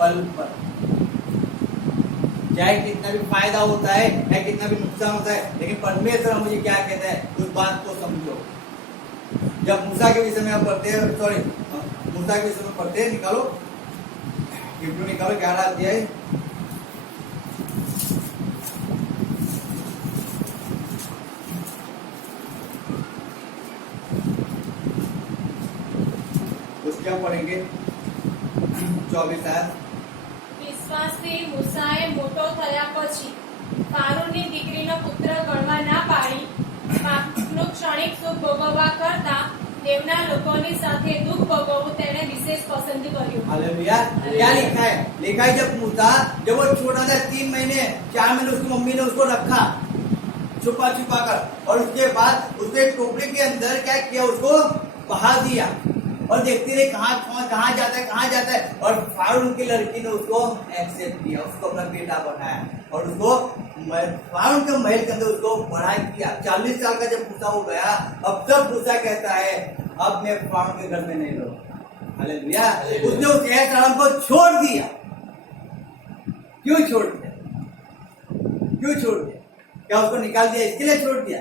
पल पल, चाहे कितना भी फायदा होता है, चाहे कितना भी नुकसान होता है, लेकिन परमेश्वर मुझे क्या कहता है उस बात को समझो। जब मूसा के विषय में आप पढ़ते हैं, मूसा के विषय में पढ़ते हैं, निकालो हिब्रू निकालो 11 अध्याय, उसके हम पढ़ेंगे 24 आयत। વિશ્વાસથી મૂસાએ મોટો થયા પછી ફારૂની દીકરીનો પુત્ર ગણવા ના પાડી પાપનું ક્ષણિક સુખ ભોગવવા કરતા દેવના લોકોની સાથે દુઃખ ભોગવવું તેણે વિશેષ પસંદ કર્યું। हालेलुया। क्या लिखा है? लिखा है जब मूसा जब वो छोटा था 3 महीने 4 महीने उसकी मम्मी ने उसको रखा छुपा छुपा कर, और उसके बाद उसने टोकरी के अंदर क्या किया, उसको बहा दिया और देखती रही कहाँ जाता है। और फारून की लड़की ने उसको एक्सेप्ट किया, उसको अपना बेटा बनाया और उसको फारून के महल के अंदर उसको पढ़ाई किया। 40 साल का जब मूसा हो गया, अब तब मूसा कहता है अब मैं फारून के घर में नहीं रहूंगा। हालेलुया। उसने उस एहसान को छोड़ दिया। क्यों छोड़ दिया? क्या उसको निकाल दिया इसके लिए छोड़ दिया?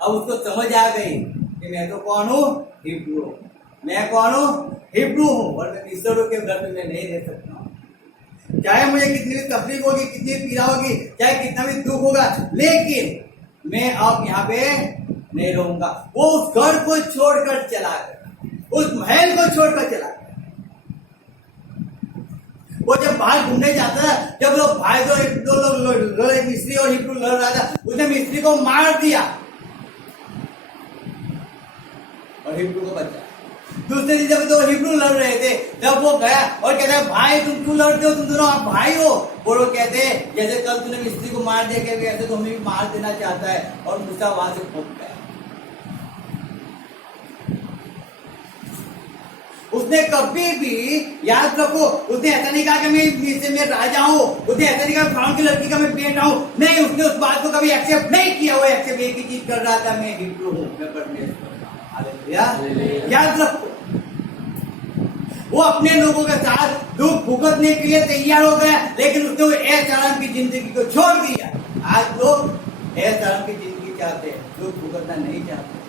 अब उसको समझ आ गई कि मैं तो कौन हूँ? हिब्रू। मैं कौन हूँ? हिब्रू हूँ, और मैं मिस्र के घर में नहीं रह सकता हूँ। चाहे मुझे कितनी भी तकलीफ होगी, कितनी पीड़ा होगी, चाहे कितना भी दुख होगा, लेकिन मैं अब यहाँ पे नहीं रहूंगा। वो उस घर को छोड़कर चला गया, उस महल को छोड़कर चला गया। वो जब बाहर घूमने जाता था, जब लोग भाई दो लोग मिस्री और हिब्रू लड़ रहा था, उसने मिस्री को मार दिया और हिब्रू को बचाया। दूसरे दिन जब दो हिब्रू लड़ रहे थे, तब वो गया और कहता है भाई तुम क्यों लड़ते हो, तुम दोनों आप भाई हो। वो लोग कहते हैं जैसे कल तूने मिस्त्री को मार दिया, कहते ऐसे तो हमें भी मार देना चाहता है, और मूसा वहां से भाग गया। उसने कभी भी याद रखो, उसने ऐसा नहीं कहा कि मैं राजा हूँ, उसने ऐसा नहीं कहा फारून की लड़की का मैं बेटा हूँ, नहीं, उसने उस बात को कभी एक्सेप्ट नहीं किया। वो एक्सेप्ट एक ही चीज कर रहा था, मैं हिब्रू हूँ, मैं परमेश्वर। हालेलुया। याद रखो, वो अपने लोगों के साथ दुख भुगतने के लिए तैयार हो गया, लेकिन उसने वो ऐश-आराम की जिंदगी को छोड़ दिया। आज लोग ऐश-आराम की जिंदगी चाहते हैं, दुख भुगतना नहीं चाहते।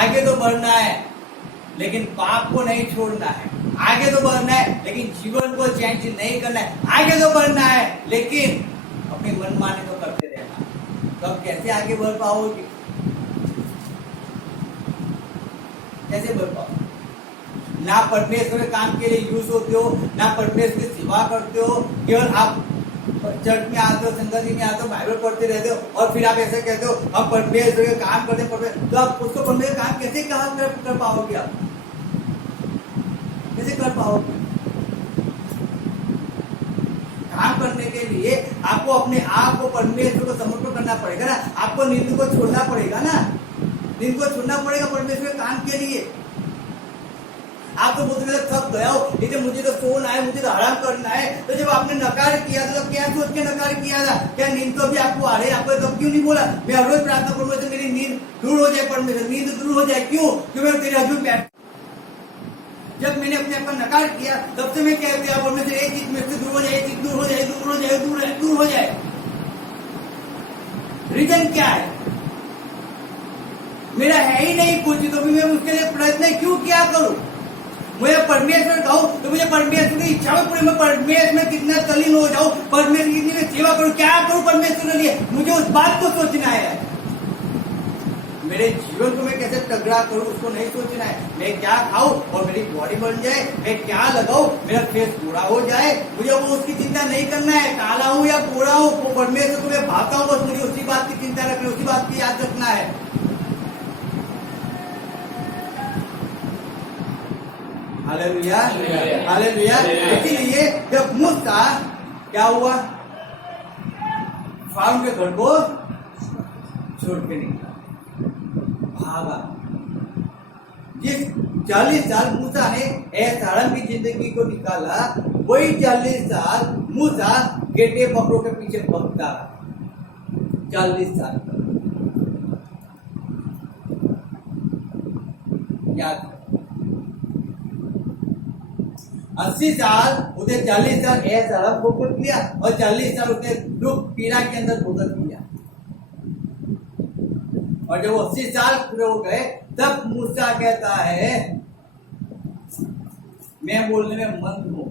आगे तो बढ़ना है, लेकिन पाप को नहीं छोड़ना है। आगे तो बढ़ना है, लेकिन जीवन को चेंज नहीं करना है। आगे तो बढ़ना है, लेकिन अपनी मनमानी तो करते रहना। तो अब कैसे आगे बढ़ पाओगे? कैसे बढ़ पाओगे? ना परमेश्वर के काम के लिए यूज होते हो, ना परमेश्वर की सेवा करते हो। केवल आप चर्च में आते हो, संगति में आते हो, बाइबल पढ़ते रहते हो, और फिर आप ऐसे कहते हो हम परमेश्वर के काम करते हैं। तो आप उसको परमेश्वर काम कैसे कर पाओगे? आप कैसे कर पाओगे? काम करने के लिए आपको अपने आप को परमेश्वर को समर्पण करना पड़ेगा ना। आपको नींद को छोड़ना पड़ेगा ना, नींद को छोड़ना पड़ेगा परमेश्वर के काम के लिए। आप तो बोलते थक गया हो, इसे मुझे तो सोना है, मुझे तो आराम करना है। तो जब आपने नकार किया था, तो क्या सोच के नकार किया था? क्या नींद तो भी आपको आ रही है? आपको तब क्यों नहीं बोला मैं हर रोज प्रार्थना करूंगा तो मेरी नींद दूर हो जाए? परमेश्वर नींद दूर हो जाए क्यों? क्योंकि तेरे हजूर बैठ। जब मैंने अपने आप का नकार किया, तब से मैं क्या किया, परमेश्वर एक चीज मेरे से दूर हो जाए, एक चीज दूर हो जाए, दूर हो जाए, दूर हो जाए। रीजन क्या है? मेरा है ही नहीं कुछ, तो भी मैं उसके लिए प्रयत्न क्यों क्या करूं? मुझे परमेश्वर कहूं तो मुझे परमेश्वर की इच्छा में पूरी, मैं परमेश्वर में कितना तल्लीन हो जाऊं, परमेश्वर की कितनी सेवा करूं, क्या करूं परमेश्वर के लिए, मुझे उस बात को सोचना है। मेरे जीवन को मैं कैसे तगड़ा करूं उसको नहीं सोचना है। मैं क्या खाऊं और मेरी बॉडी बन जाए, मैं क्या लगाऊं मेरा फेस पूरा हो जाए, मुझे वो उसकी चिंता नहीं करना है। काला हूं या पूरा हूं, वो परमेश्वर को मैं भागता हूं, बस मुझे उसी बात की चिंता रखनी, उसी बात की याद रखना है। Hallelujah, hallelujah. इसीलिए जब मूसा क्या हुआ, फारून के घर को छोड़ के निकला, भागा। जिस 40 साल मूसा ने ऐश-आराम की जिंदगी को निकाला, वही 40 साल मूसा गेटे बकरों के पीछे भगता 40 साल याद 80 साल उसने 40 साल ऐश-आराम भुगत लिया, और 40 साल उसने दुख पीड़ा के अंदर भुगत लिया। और जब 80 साल पूरे हो गए, तब मूसा कहता है मैं बोलने में मंद हूं।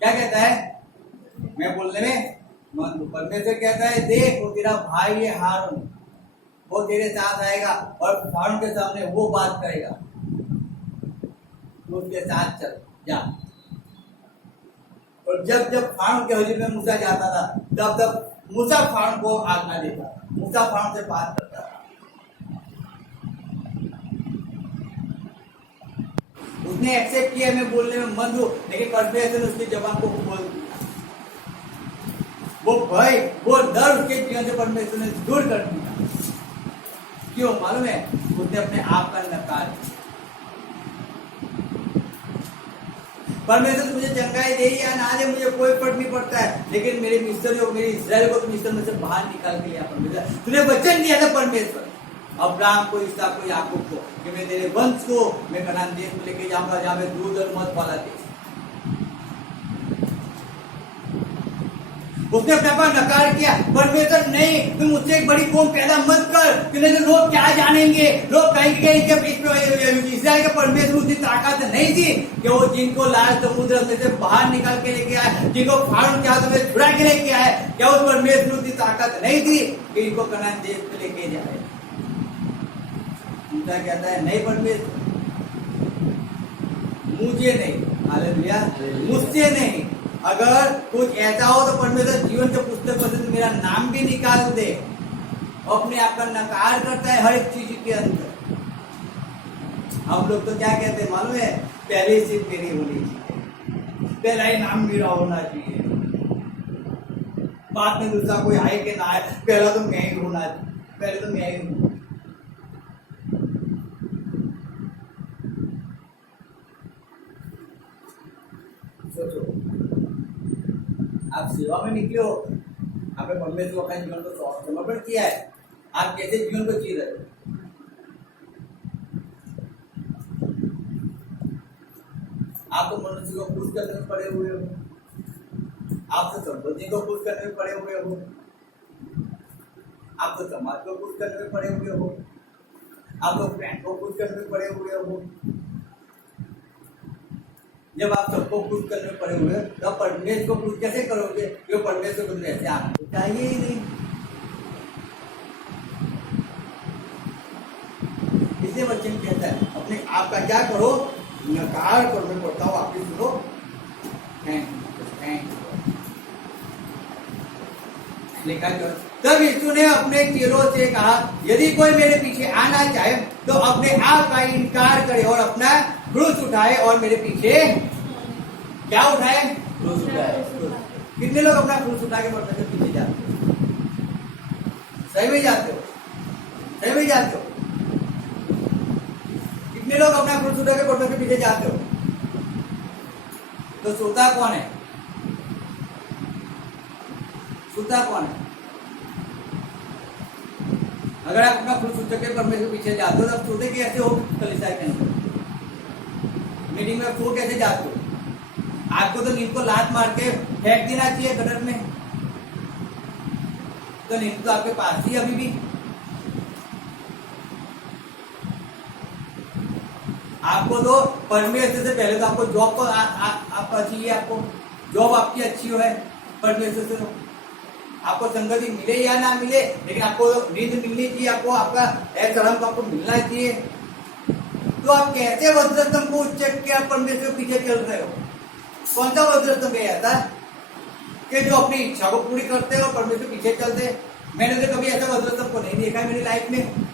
क्या कहता है? मैं बोलने में मंद हूं। परमेश्वर कहता है देख वो तेरा भाई है हारून, वो तेरे साथ आएगा और फारून के सामने वो बात करेगा, तो उसके साथ चल जा। और जब जब फारूक के हजूर में मूसा जाता था तब तब मूसा फारूक को आज्ञा देता, मूसा फारूक से बात करता था। उसने एक्सेप्ट किया मैं बोलने में मंद हूं, लेकिन परमेश्वर ने उसकी जबान को खोल दिया। वो भय, वो डर उसके जीवन से परमेश्वर ने दूर कर दिया। क्यों मालूम है? उसने अपने आप का नकार किया। परमेश्वर मुझे चंगाई दे या ना दे मुझे कोई फर्क नहीं पड़ता है, लेकिन मेरे मिस्र और मेरे इस्राएल को मिस्र में से बाहर निकाल के लिया परमेश्वर। तूने वचन दिया था परमेश्वर अब्राहम को, इसहाक को, याकूब को कि मैं तेरे वंश को मैं कनान देश में लेके जाऊंगा जहां में दूध और मध वाला देश। उसने अपने आप नकार किया। परमेश्वर नहीं, तुम मुझसे एक बड़ी कौम पैदा मत कर, क्योंकि तो लोग क्या जानेंगे, लोग कहेंगे इस्राएल के परमेश्वर उतनी ताकत नहीं थी कि वो जिनको लाल समुद्र में से बाहर निकाल के लेके आए, जिनको फारूक के हाथ में छुड़ा के लेके आए, क्या उस परमेश्वर उतनी ताकत नहीं थी कि इनको कनान देश में लेके जाए? मूसा कहता है नहीं परमेश्वर, मुझे नहीं, हालेलुया, मुझसे नहीं। अगर कुछ ऐसा हो तो परमेश्वर जीवन के पुस्तक में से मेरा नाम भी निकाल दे। अपने आप का नकार करता है हर एक चीज के अंदर। हम लोग तो क्या कहते हैं मालूम है? पहले से मेरी होनी चाहिए, पहला ही नाम मेरा होना चाहिए, बाद में दूसरा कोई आए कि ना आए, पहला तो मैं ही होना चाहिए, पहले तो मैं ही हूं। सोचो, आप सेवा में निकले हो, आपने परमेश्वर को अपने जीवन को समर्पण किया है, आप कैसे जीवन को जी रहे हो? आप तो मनुष्य को खुश करने में पड़े हुए हो, आप तो संपत्ति को खुश करने में पड़े हुए हो, आप तो समाज को खुश करने में पड़े हुए हो, आप तो फ्रेंड को खुश करने में पड़े हुए हो। जब आप सबको खुश करने में पड़े हुए तो आप परमेश्वर को खुश कैसे करोगे? जो परमेश्वर को ऐसे आना चाहिए ही नहीं। इसलिए वचन कहता है अपने आप का क्या करो, नकार करो। मैं पढ़ता हूँ, आप भी सुनो। लिखा जो तब यीशु ने अपने चेलों से कहा, यदि कोई मेरे पीछे आना चाहे तो अपने आप का इनकार करे और अपना क्रूस उठाए और मेरे पीछे क्या उठाए? क्रूस उठाए। कितने लोग अपना क्रूस उठा के परमेश्वर के पीछे जाते हो? सही में जाते हो? सही में जाते हो? कितने लोग अपना क्रूस उठा के परमेश्वर के पीछे जाते हो? तो सोता कौन है? सोता कौन है? अगर आप अपना क्रूस उठा के परमेश्वर के पीछे जाते हो तो आप सोते कैसे हो? कलीसिया के अंदर मीटिंग में सो कैसे जाते हो? आपको तो नींद को लात मार के फेंक देना चाहिए गटर में, तो नींद तो आपके पास ही अभी भी। आपको तो परमेश्वर से पहले तो आपको जॉब को आपका चाहिए, आपको जॉब आपकी अच्छी हो है परमेश्वर से। आपको संगति मिले या ना मिले, लेकिन आपको नींद मिलनी चाहिए, आपको आपका ऐसा को आपको मिलना चाहिए। तो आप कैसे वज्रस्तंभ को उच्चक के आप परमेश्वर के पीछे चल रहे हो? कौन सा वज्रस्तंभ है ऐसा कि जो अपनी इच्छा को पूरी करते हैं और परमेश्वर के पीछे चलते? मैंने तो कभी ऐसा वज्रस्तंभ को नहीं देखा है मेरी लाइफ में।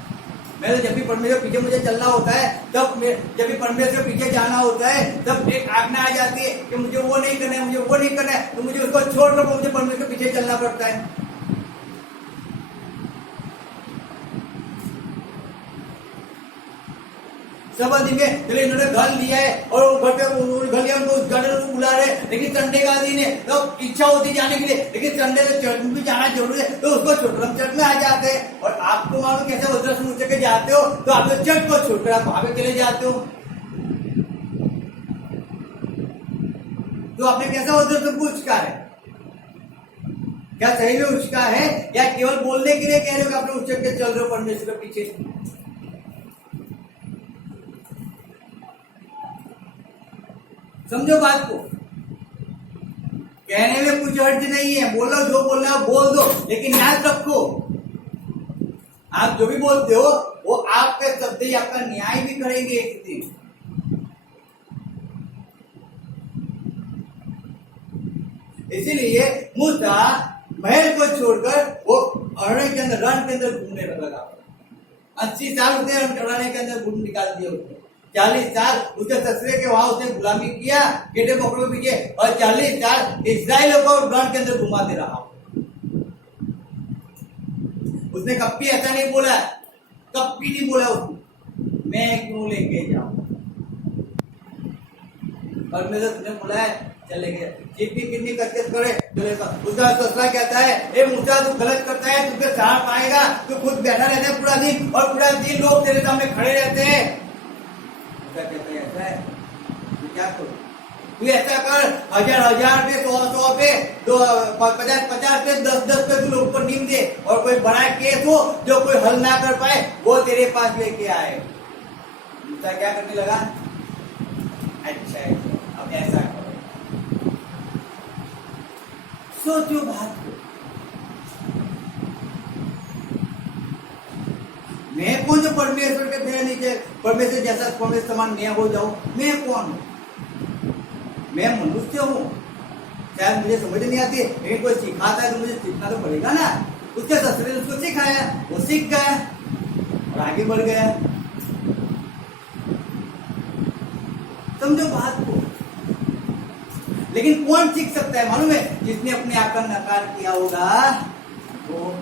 मैं तो जब भी परमेश्वर पीछे मुझे चलना होता है, तब जब भी परमेश्वर पीछे जाना होता है, तब एक आज्ञा आ जाती है कि मुझे वो नहीं करना है, मुझे वो नहीं करना है, तो मुझे उसको छोड़कर मुझे परमेश्वर पीछे चलना पड़ता है। सब दिन में चले इन्होंने घर लिया है और घर पे घर लिया, उनको उस गार्डन को बुला रहे, लेकिन संडे का दिन है तो इच्छा होती जाने के लिए, लेकिन संडे को चर्च में भी जाना जरूरी है, तो उसको छोड़कर हम चर्च में आ जाते हैं। और आपको मालूम कैसे वज्रस्तंभ उठ के जाते हो? तो आप तो चर्च को छोड़कर आप वहां पे चले जाते हो। तो आपने कैसा वज्रस्तंभ को उचका है? क्या सही में उचका है या केवल बोलने के लिए कह रहे हो कि आपने उचक के चल रहे हो परमेश्वर के पीछे? समझो बात को, कहने में कुछ अर्थ नहीं है, बोलो जो बोलना हो बोल दो, लेकिन याद रखो आप जो भी बोलते हो वो आपके शब्द ही आपका न्याय भी करेंगे एक दिन। इसीलिए मूसा महल को छोड़कर वो अरण्य के अंदर, रण के अंदर घूमने लगा। 80 साल उसने अरण्य के अंदर घूम निकाल दिए उसने। 40 साल उसके ससुरे के वहां उसने गुलामी किया, गेटे पकड़ो पीछे, और 40 साल इस्राएलियों को रण के अंदर घुमाते रहा। उसने कभी ऐसा नहीं बोला, कभी नहीं बोला उसने मैं क्यों लेके जाऊं, और मेरे तुमने बोला है चले गए, कितनी कसरत करे चलेगा। उसका ससुरा कहता है ए मूसा तू गलत करता है, तुझे सहारा पाएगा, तू खुद बैठा रहता है पूरा दिन, और पूरा दिन लोग तेरे सामने खड़े रहते हैं। मूसा कहता है ऐसा है तू क्या करो, तू ऐसा कर 1000 पे 100 पे 50 पे 10 पे तू लोग को नीम दे, और कोई बड़ा केस हो जो कोई हल ना कर पाए वो तेरे पास लेके आए। मूसा क्या करने लगा, अच्छा अब ऐसा करो। सोचो बात को, मैं कौन जो परमेश्वर के मेरे नीचे परमेश्वर जैसा परमेश्वर समान मैं हो जाऊं, मैं कौन हूं, मैं मनुष्य हूं। शायद मुझे समझ नहीं आती, लेकिन कोई सिखाता है तो मुझे सीखना तो पड़ेगा ना। उसके ससुर ने उसको सिखाया, वो सीख गया और आगे बढ़ गया। समझो बात को। लेकिन कौन सीख सकता है मालूम है, जिसने अपने आप का नकार किया होगा, वो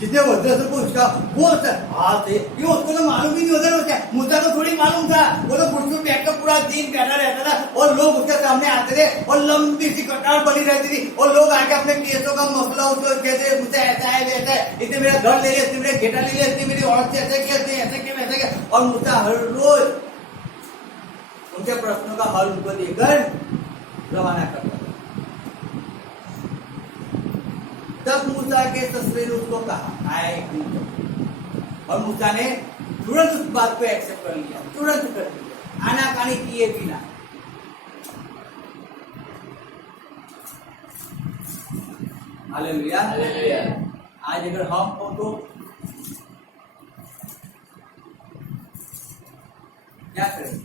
जिसने वज्रसुर को उसका वो हाथ है, ये उसको तो मालूम भी नहीं होता। मूसा को थोड़ी मालूम था, वो तो कुर्सी बैठ कर पूरा दिन बैठा रहता था, और लोग उसके सामने आते थे और लंबी सी कतार बनी रहती थी, और लोग आके अपने केसों का मसला उसको कहते मुझे ऐसा है वैसा है, इसने मेरा घर ले लिया, इसने मेरा घेटा ले लिया, इसने मेरी औरत से ऐसे किया, ऐसे किया वैसे किया। और मूसा हर रोज उनके प्रश्नों का हल उनको देकर रवाना करता था। तब मूसा के ससुरे ने उसको कहा आए, और मूसा ने तुरंत उस बात को एक्सेप्ट कर लिया, तुरंत कर लिया, आनाकानी किए बिना। हालेलुया। आज अगर हम हो तो क्या करेंगे,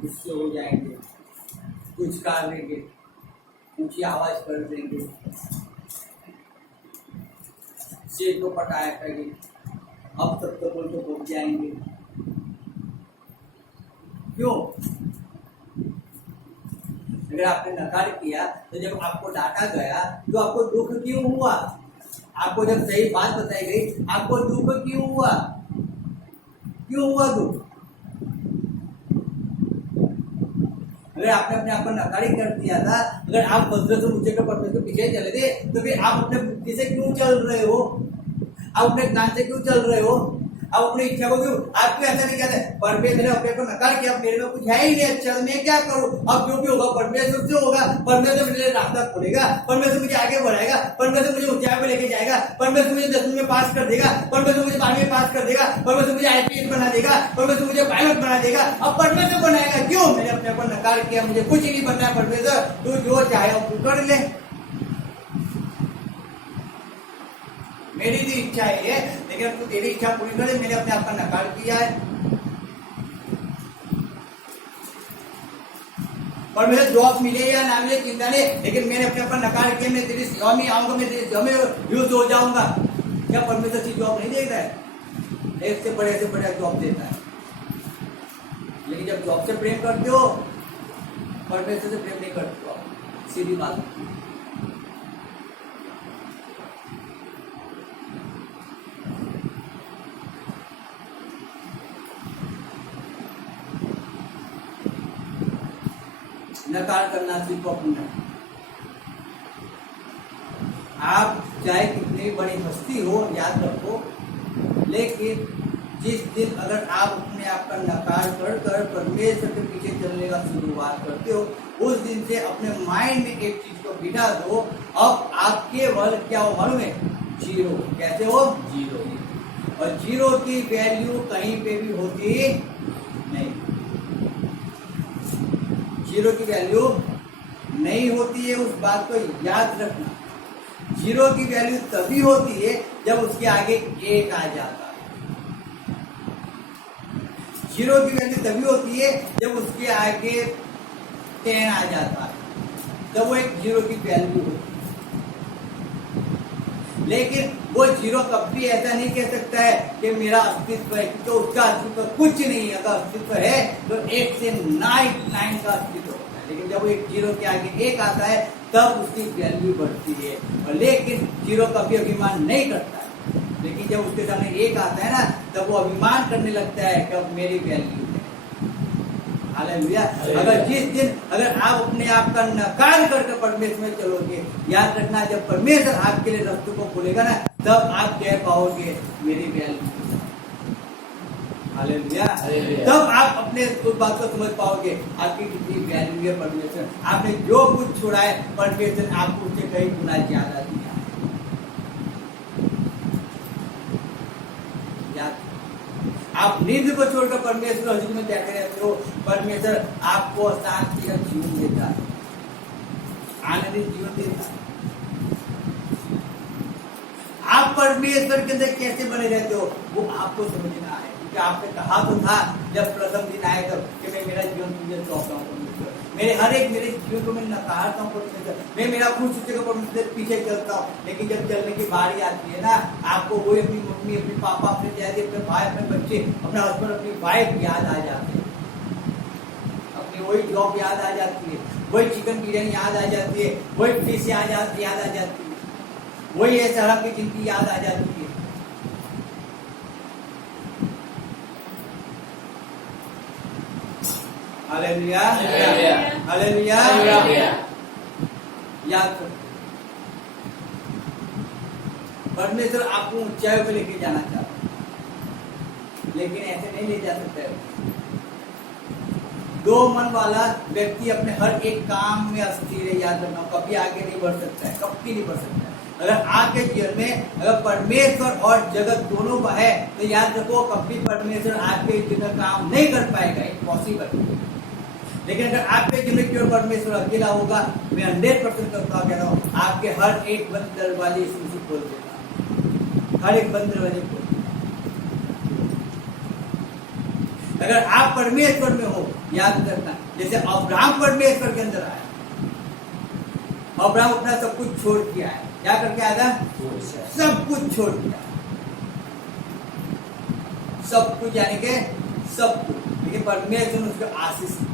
गुस्से हो जाएंगे, कुछ कर देंगे, ऊंची आवाज कर देंगे, शेर को पटाया करेंगे, अब तक तो बोल तो पहुंच जाएंगे। क्यों? अगर आपने नकार किया तो जब आपको डांटा गया तो आपको दुख क्यों हुआ? आपको जब सही बात बताई गई आपको दुख क्यों हुआ? क्यों हुआ दुख? अगर आपने अपने आप को नकारी कर दिया था, अगर आप वज्र से ऊंचे के पर्वत के पीछे चले थे, तो फिर आप अपने बुद्धि से क्यों चल रहे हो? आप अपने ज्ञान से क्यों चल रहे हो? आप अपनी इच्छा को क्यों? आपको ऐसा नहीं कहते परमेश्वर ने अपने को नकार किया, मेरे में कुछ है ही नहीं, अच्छा मैं क्या करूं? अब जो भी होगा परमेश्वर से होगा, परमेश्वर मेरे लिए रास्ता खोलेगा, परमेश्वर मुझे आगे बढ़ाएगा, परमेश्वर मुझे ऊंचाई पे लेके जाएगा, परमेश्वर मुझे 10वीं में पास कर देगा, परमेश्वर मुझे 12वीं में पास कर देगा, परमेश्वर मुझे IPS बना देगा, परमेश्वर मुझे पायलट बना देगा। अब परमेश्वर बनाएगा क्यों? मैंने अपने को नकार किया, मुझे कुछ नहीं बनना है। परमेश्वर तू जो चाहे तू कर ले, मेरी भी इच्छा है, लेकिन अब तू तेरी इच्छा पूरी करे। मैंने अपने आप का नकार किया है, और मुझे जॉब मिले या ना मिले चिंता नहीं, लेकिन मैंने अपने आप का नकार किया। मैं तेरी सेवा में आऊंगा, मैं तेरी सेवा में यूज हो जाऊंगा। क्या परमेश्वर की जॉब नहीं देता है? एक से बड़े जॉब देता है, लेकिन जब जॉब से प्रेम करते हो परमेश्वर से प्रेम नहीं करते हो, सीधी बात। नकार करना सीखो अपना। आप चाहे कितनी बड़ी हस्ती हो, याद रखो, लेकिन जिस दिन अगर आप अपने आप का नकार कर कर परमेश्वर के पीछे चलने का शुरुआत करते हो, उस दिन से अपने माइंड में एक चीज को बिठा दो, अब आप केवल क्या हो मालूम है? जीरो। कैसे हो? जीरो। और जीरो की वैल्यू कहीं पे भी होती नहीं, जीरो की वैल्यू नहीं होती है, उस बात को याद रखना। जीरो की वैल्यू तभी होती है जब उसके आगे एक आ जाता है। जीरो की वैल्यू तभी होती है जब उसके आगे 10 आ जाता है। तब वो एक जीरो की वैल्यू होती है। लेकिन वो जीरो कभी ऐसा नहीं कह सकता है कि मेरा अस्तित्व है, तो उसका अस्तित्व कुछ नहीं है। अगर अस्तित्व है तो 1 से 99 का अस्तित्व होता है। लेकिन जब एक जीरो के आगे 1 आता है तब उसकी वैल्यू बढ़ती है। और लेकिन जीरो कभी अभिमान नहीं करता है। लेकिन जब उसके सामने 1 आता है ना, तब वो अभिमान करने लगता है कि अब मेरी वैल्यू है। हालेलुया। अगर जिस दिन अगर आप अपने आप का नकार करके परमेश्वर में चलोगे, याद रखना, जब परमेश्वर आपके लिए रास्तों को खोलेगा ना, तब आप कह पाओगे मेरी वैल्यू। हालेलुया। तब आप अपने उस बात को समझ पाओगे आपकी कितनी वैल्यू है परमेश्वर। आपने जो कुछ छोड़ा है, परमेश्वर आपको उससे कई गुना ज्यादा दिया है। आप नींद को छोड़कर परमेश्वर हजूर में बैठे रहते हो, परमेश्वर आपको शांति का जीवन देता है, आनंदित जीवन देता है। आप परमेश्वर के अंदर कैसे बने रहते हो वो आपको समझना है। क्योंकि आपने कहा तो था जब प्रथम दिन आए तब कि मैं मेरा जीवन तुझे सौंपता हूँ परमेश्वर, मेरे हर एक मेरे जीवन को मैं नकारता हूँ परमेश्वर, मैं मेरा खुद सोचेगा परमेश्वर पीछे चलता हूँ। लेकिन जब चलने की बारी आती है ना, आपको वही अपनी मम्मी, अपने पापा, अपने डैडी, अपने भाई, अपने बच्चे, अपना हस्बैंड, अपनी वाइफ याद आ जाते हैं। अपनी वही जॉब याद आ जाती है, वही चिकन बिरयानी याद आ जाती है, वही फिश याद आ जाती है, वही है सड़क की जिंदगी याद आ जाती है। Hallelujah, hallelujah. याद करो, परमेश्वर आपको ऊंचाइयों पे लेके जाना चाहता है, लेकिन ऐसे नहीं ले जा सकता है। दो मन वाला व्यक्ति अपने हर एक काम में अस्थिर है, याद रखना, कभी आगे नहीं बढ़ सकता है, कभी नहीं बढ़ सकता है। अगर आपके जीवन में अगर परमेश्वर और जगत दोनों का है तो याद रखो कभी परमेश्वर आपके जीवन में काम नहीं कर पाएगा, इम्पॉसिबल। लेकिन अगर आपके जीवन में केवल परमेश्वर अकेला होगा, मैं 100% कह रहा हूँ, आपके हर एक बंद दरवाजे यीशु खोल देगा, हर एक बंद दरवाजे खोल देगा। अगर आप परमेश्वर में हो, याद रखना, जैसे अब्राहम परमेश्वर के अंदर आया, अब्राहम अपना सब कुछ छोड़ के आया। क्या करके आया था? सब कुछ छोड़ दिया, सब कुछ, यानी कि सब कुछ। लेकिन परमेश्वर ने उसको आशीष दी।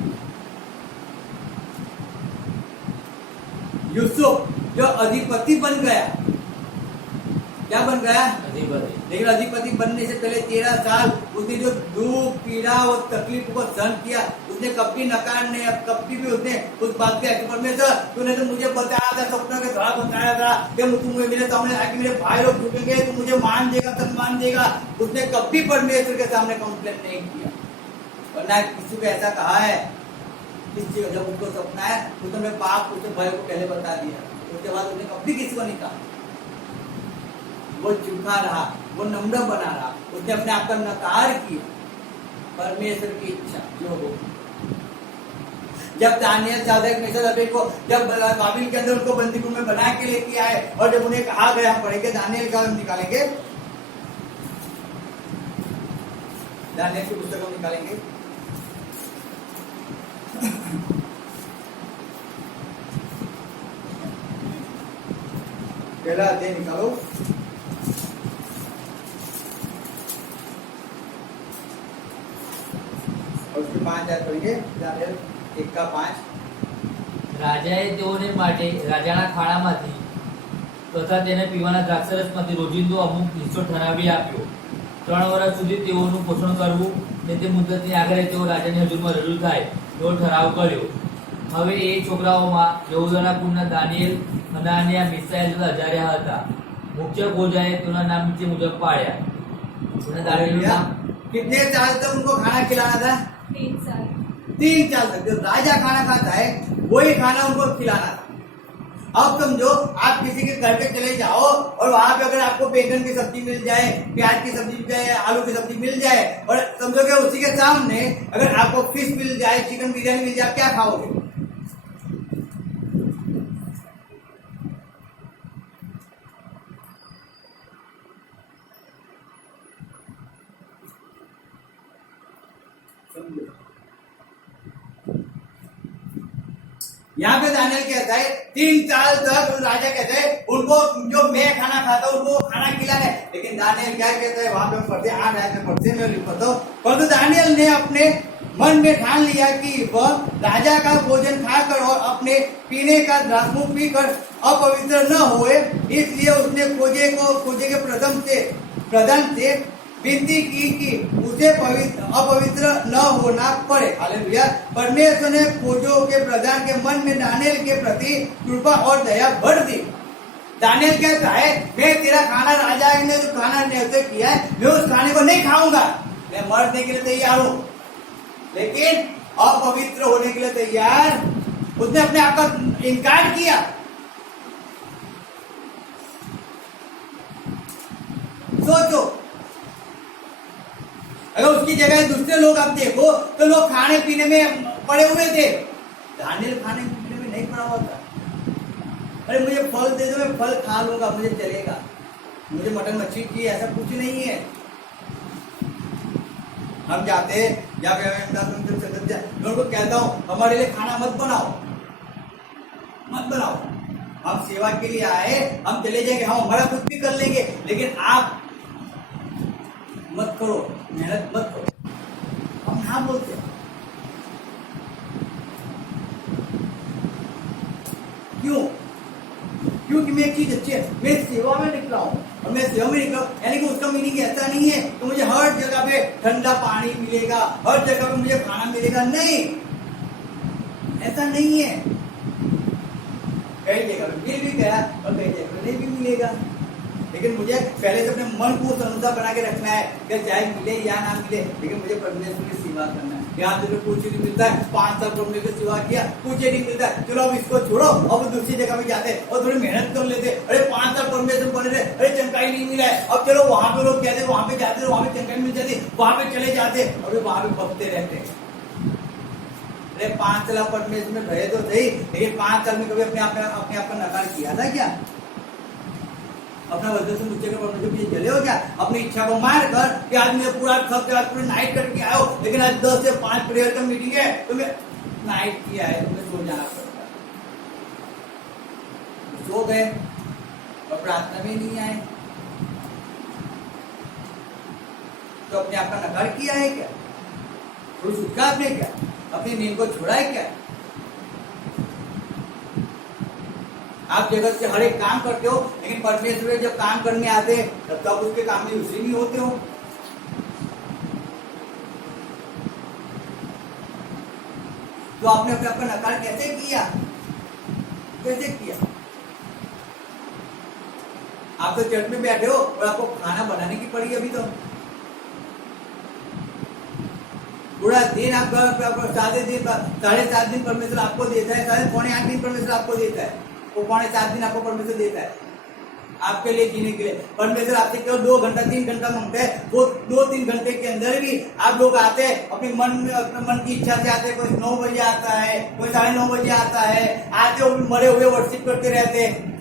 यूसुफ जो अधिपति बन गया, क्या बन गया? अधिपति। लेकिन अधिपति बनने से पहले 13 साल उसने जो दुख, पीड़ा और तकलीफ को सहन किया, उसने कभी नकार नहीं, अब कभी भी उसने उस बात के परमेश्वर तूने तो मुझे बताया था, सपनों के द्वारा बताया था कि तुम मेरे सामने आके मेरे भाई लोग झुकेंगे, तू मुझे मान देगा, सम्मान देगा। उसने कभी परमेश्वर के सामने कंप्लेन नहीं किया, और ना किसी को ऐसा कहा है। किसी को जब उसको सपना है तो तुमने पाप उसके भाई को पहले बता दिया, उसके बाद उसने कभी किसी को नहीं कहा। वो झूठा रहा, वो नम्र बना रहा, उसने अपने आप का नकार किया। परमेश्वर की इच्छा जो हो। जब दानियल, सादक, मेशक, अबेदnego को जब बाबिल के अंदर उनको बंदीगृह में बना के लेके आए, और जब उन्हें कहा गया, हम पढ़ेंगे दानियल का, हम निकालेंगे दानियल की पुस्तक हम निकालेंगे। पहला अध्याय निकालो, और उसके 5 आयत पढ़ेंगे। दानियल 1:5। રાજાએ તેઓને માટે રાજાના ખાણામાંથી તથા તેને પીવાના દ્રાક્ષરસમાંથી રોજિંદો અમુક હિસ્સો ઠરાવી આપ્યો। 3 વર્ષ સુધી તેઓનું પોષણ કરવું ને તે મુદ્દતની આગળ તેઓ રાજાની હજુરમાં રજૂ થાય એવો ઠરાવ કર્યો। હવે એ છોકરાઓમાં યહૂદાના કુળના દાનિયેલ, હનાનિયા, મિસાએલ તથા અજાર્યા હતા। મુખ્ય ખોજાએ તેઓના નામ નીચે મુજબ પાડ્યા। અને દાનિયેલનું નામ कितने साल तक उनको खाना खिलाना था? 3 साल। 3 साल तक। जो राजा खाना खाता है वही खाना उनको खिलाना था। अब समझो आप किसी के घर पे चले जाओ और वहां पे अगर आपको बैंगन की सब्जी मिल जाए, प्याज की सब्जी मिल जाए, आलू की सब्जी मिल जाए, और समझो कि उसी के सामने अगर आपको फिश मिल जाए, चिकन बिरयानी मिल जाए, क्या खाओगे? यहाँ पे दानियल कहता है 3 साल तक राजा कहता है उनको जो मैं खाना खाता हूँ उनको खाना खिलाना है। लेकिन दानियल क्या कहता है, वहां पे पढ़ते 8 आयत में पढ़ते मैं लिखता हूँ, परंतु दानियल ने अपने मन में ठान लिया कि वह राजा का भोजन खाकर और अपने पीने का द्राक्षमुख पीकर अपवित्र न होए, इसलिए उसने खोजे के प्रधान से विनती की कि उसे अपवित्र न होना पड़े। हालेलुया। परमेश्वर ने खोजों के प्रधान के मन में दानियल के प्रति कृपा और दया भर दी। दानियल कहता है मैं तेरा खाना राजा ने जो खाना नियुक्त किया है मैं उस खाने को नहीं खाऊंगा, मैं मरने के लिए तैयार हूं, लेकिन अपवित्र होने के लिए तैयार। उसने अपने आप का इनकार किया। सोचो अगर उसकी जगह दूसरे लोग आप देखो तो लोग खाने पीने में पड़े हुए थे, दानियल खाने पीने में नहीं पड़ा हुआ था। अरे मुझे फल दे दो, मैं फल खा लूंगा, मुझे चलेगा, मुझे मटन मच्छी की ऐसा कुछ नहीं है। हम जाते या मैं उनको कहता हूँ हमारे लिए खाना मत बनाओ, हम सेवा के लिए आए, हम चले जाएंगे, हम हमारा कुछ भी कर लेंगे, लेकिन आप मत करो, मेहनत मत करो। हम ना बोलते क्यों? क्योंकि मैं एक चीज अच्छी है, मैं सेवा में निकला हूं और मैं सेवा में निकला, यानी कि उसका मीनिंग ऐसा नहीं है कि मुझे हर जगह पे ठंडा पानी मिलेगा, हर जगह पे मुझे खाना मिलेगा, नहीं, ऐसा नहीं है। कई जगह मिल भी गया और कई जगह नहीं भी मिलेगा, लेकिन मुझे पहले से अपने मन को उस अनुसार बना के रखना है कि चाहे मिले या ना मिले, लेकिन मुझे परमेश्वर की सेवा करना है। यहाँ तो कुछ नहीं मिलता है, 5 साल परमेश्वर की सेवा किया, कुछ नहीं मिलता है, चलो अब इसको छोड़ो, अब दूसरी जगह में जाते और थोड़ी मेहनत कर लेते। अरे 5 साल परमेश्वर बने रहे, अरे चंगाई नहीं मिला है, अब चलो वहां पे लोग कहते वहां पे जाते, वहां पे चंगाई मिल जाती, वहां पे चले जाते, अभी वहां पे बकते रहते। अरे 5 साल परमेश्वर में रहे तो सही, लेकिन 5 साल में कभी अपने आप का नकार किया था क्या? अपना वजह से मुझे परमेश्वर के पीछे चले हो क्या? अपनी इच्छा को मार कर कि आज मैं पूरा थक गया, पूरी नाइट करके आया हो, लेकिन आज 10 से 5 प्रेयर का मीटिंग है तो मैं नाइट किया है, तुम्हें सो जाना पड़ता है। सो गए और प्रार्थना में नहीं आए तो अपने आप का नकार किया है क्या? कोई सुखा आपने क्या? अपनी नींद को छोड़ा है क्या? आप जगत से हर एक काम करते हो, लेकिन परमेश्वर जब काम करने आते तब उसके काम में उसी नहीं होते हो। तो आपने अपने आप का नकार कैसे किया? आप तो चर्च में बैठे हो और आपको खाना बनाने की पड़ी अभी तो पूरा दिन आप 7.5 दिन परमेश्वर आपको देता है, 7.8 दिन परमेश्वर आपको देता है, वो 7.5 दिन आपको परमेश्वर देता है आपके लिए जीने के लिए। परमेश्वर आपसे केवल 2 घंटा 3 घंटा मांगते हैं, वो 2-3 घंटे के अंदर भी आप लोग आते हैं अपने मन की इच्छा से आते हैं। कोई 9 बजे आता है, कोई 9:30 बजे आता है, आते हो मरे हुए वर्शिप करते रहते हैं।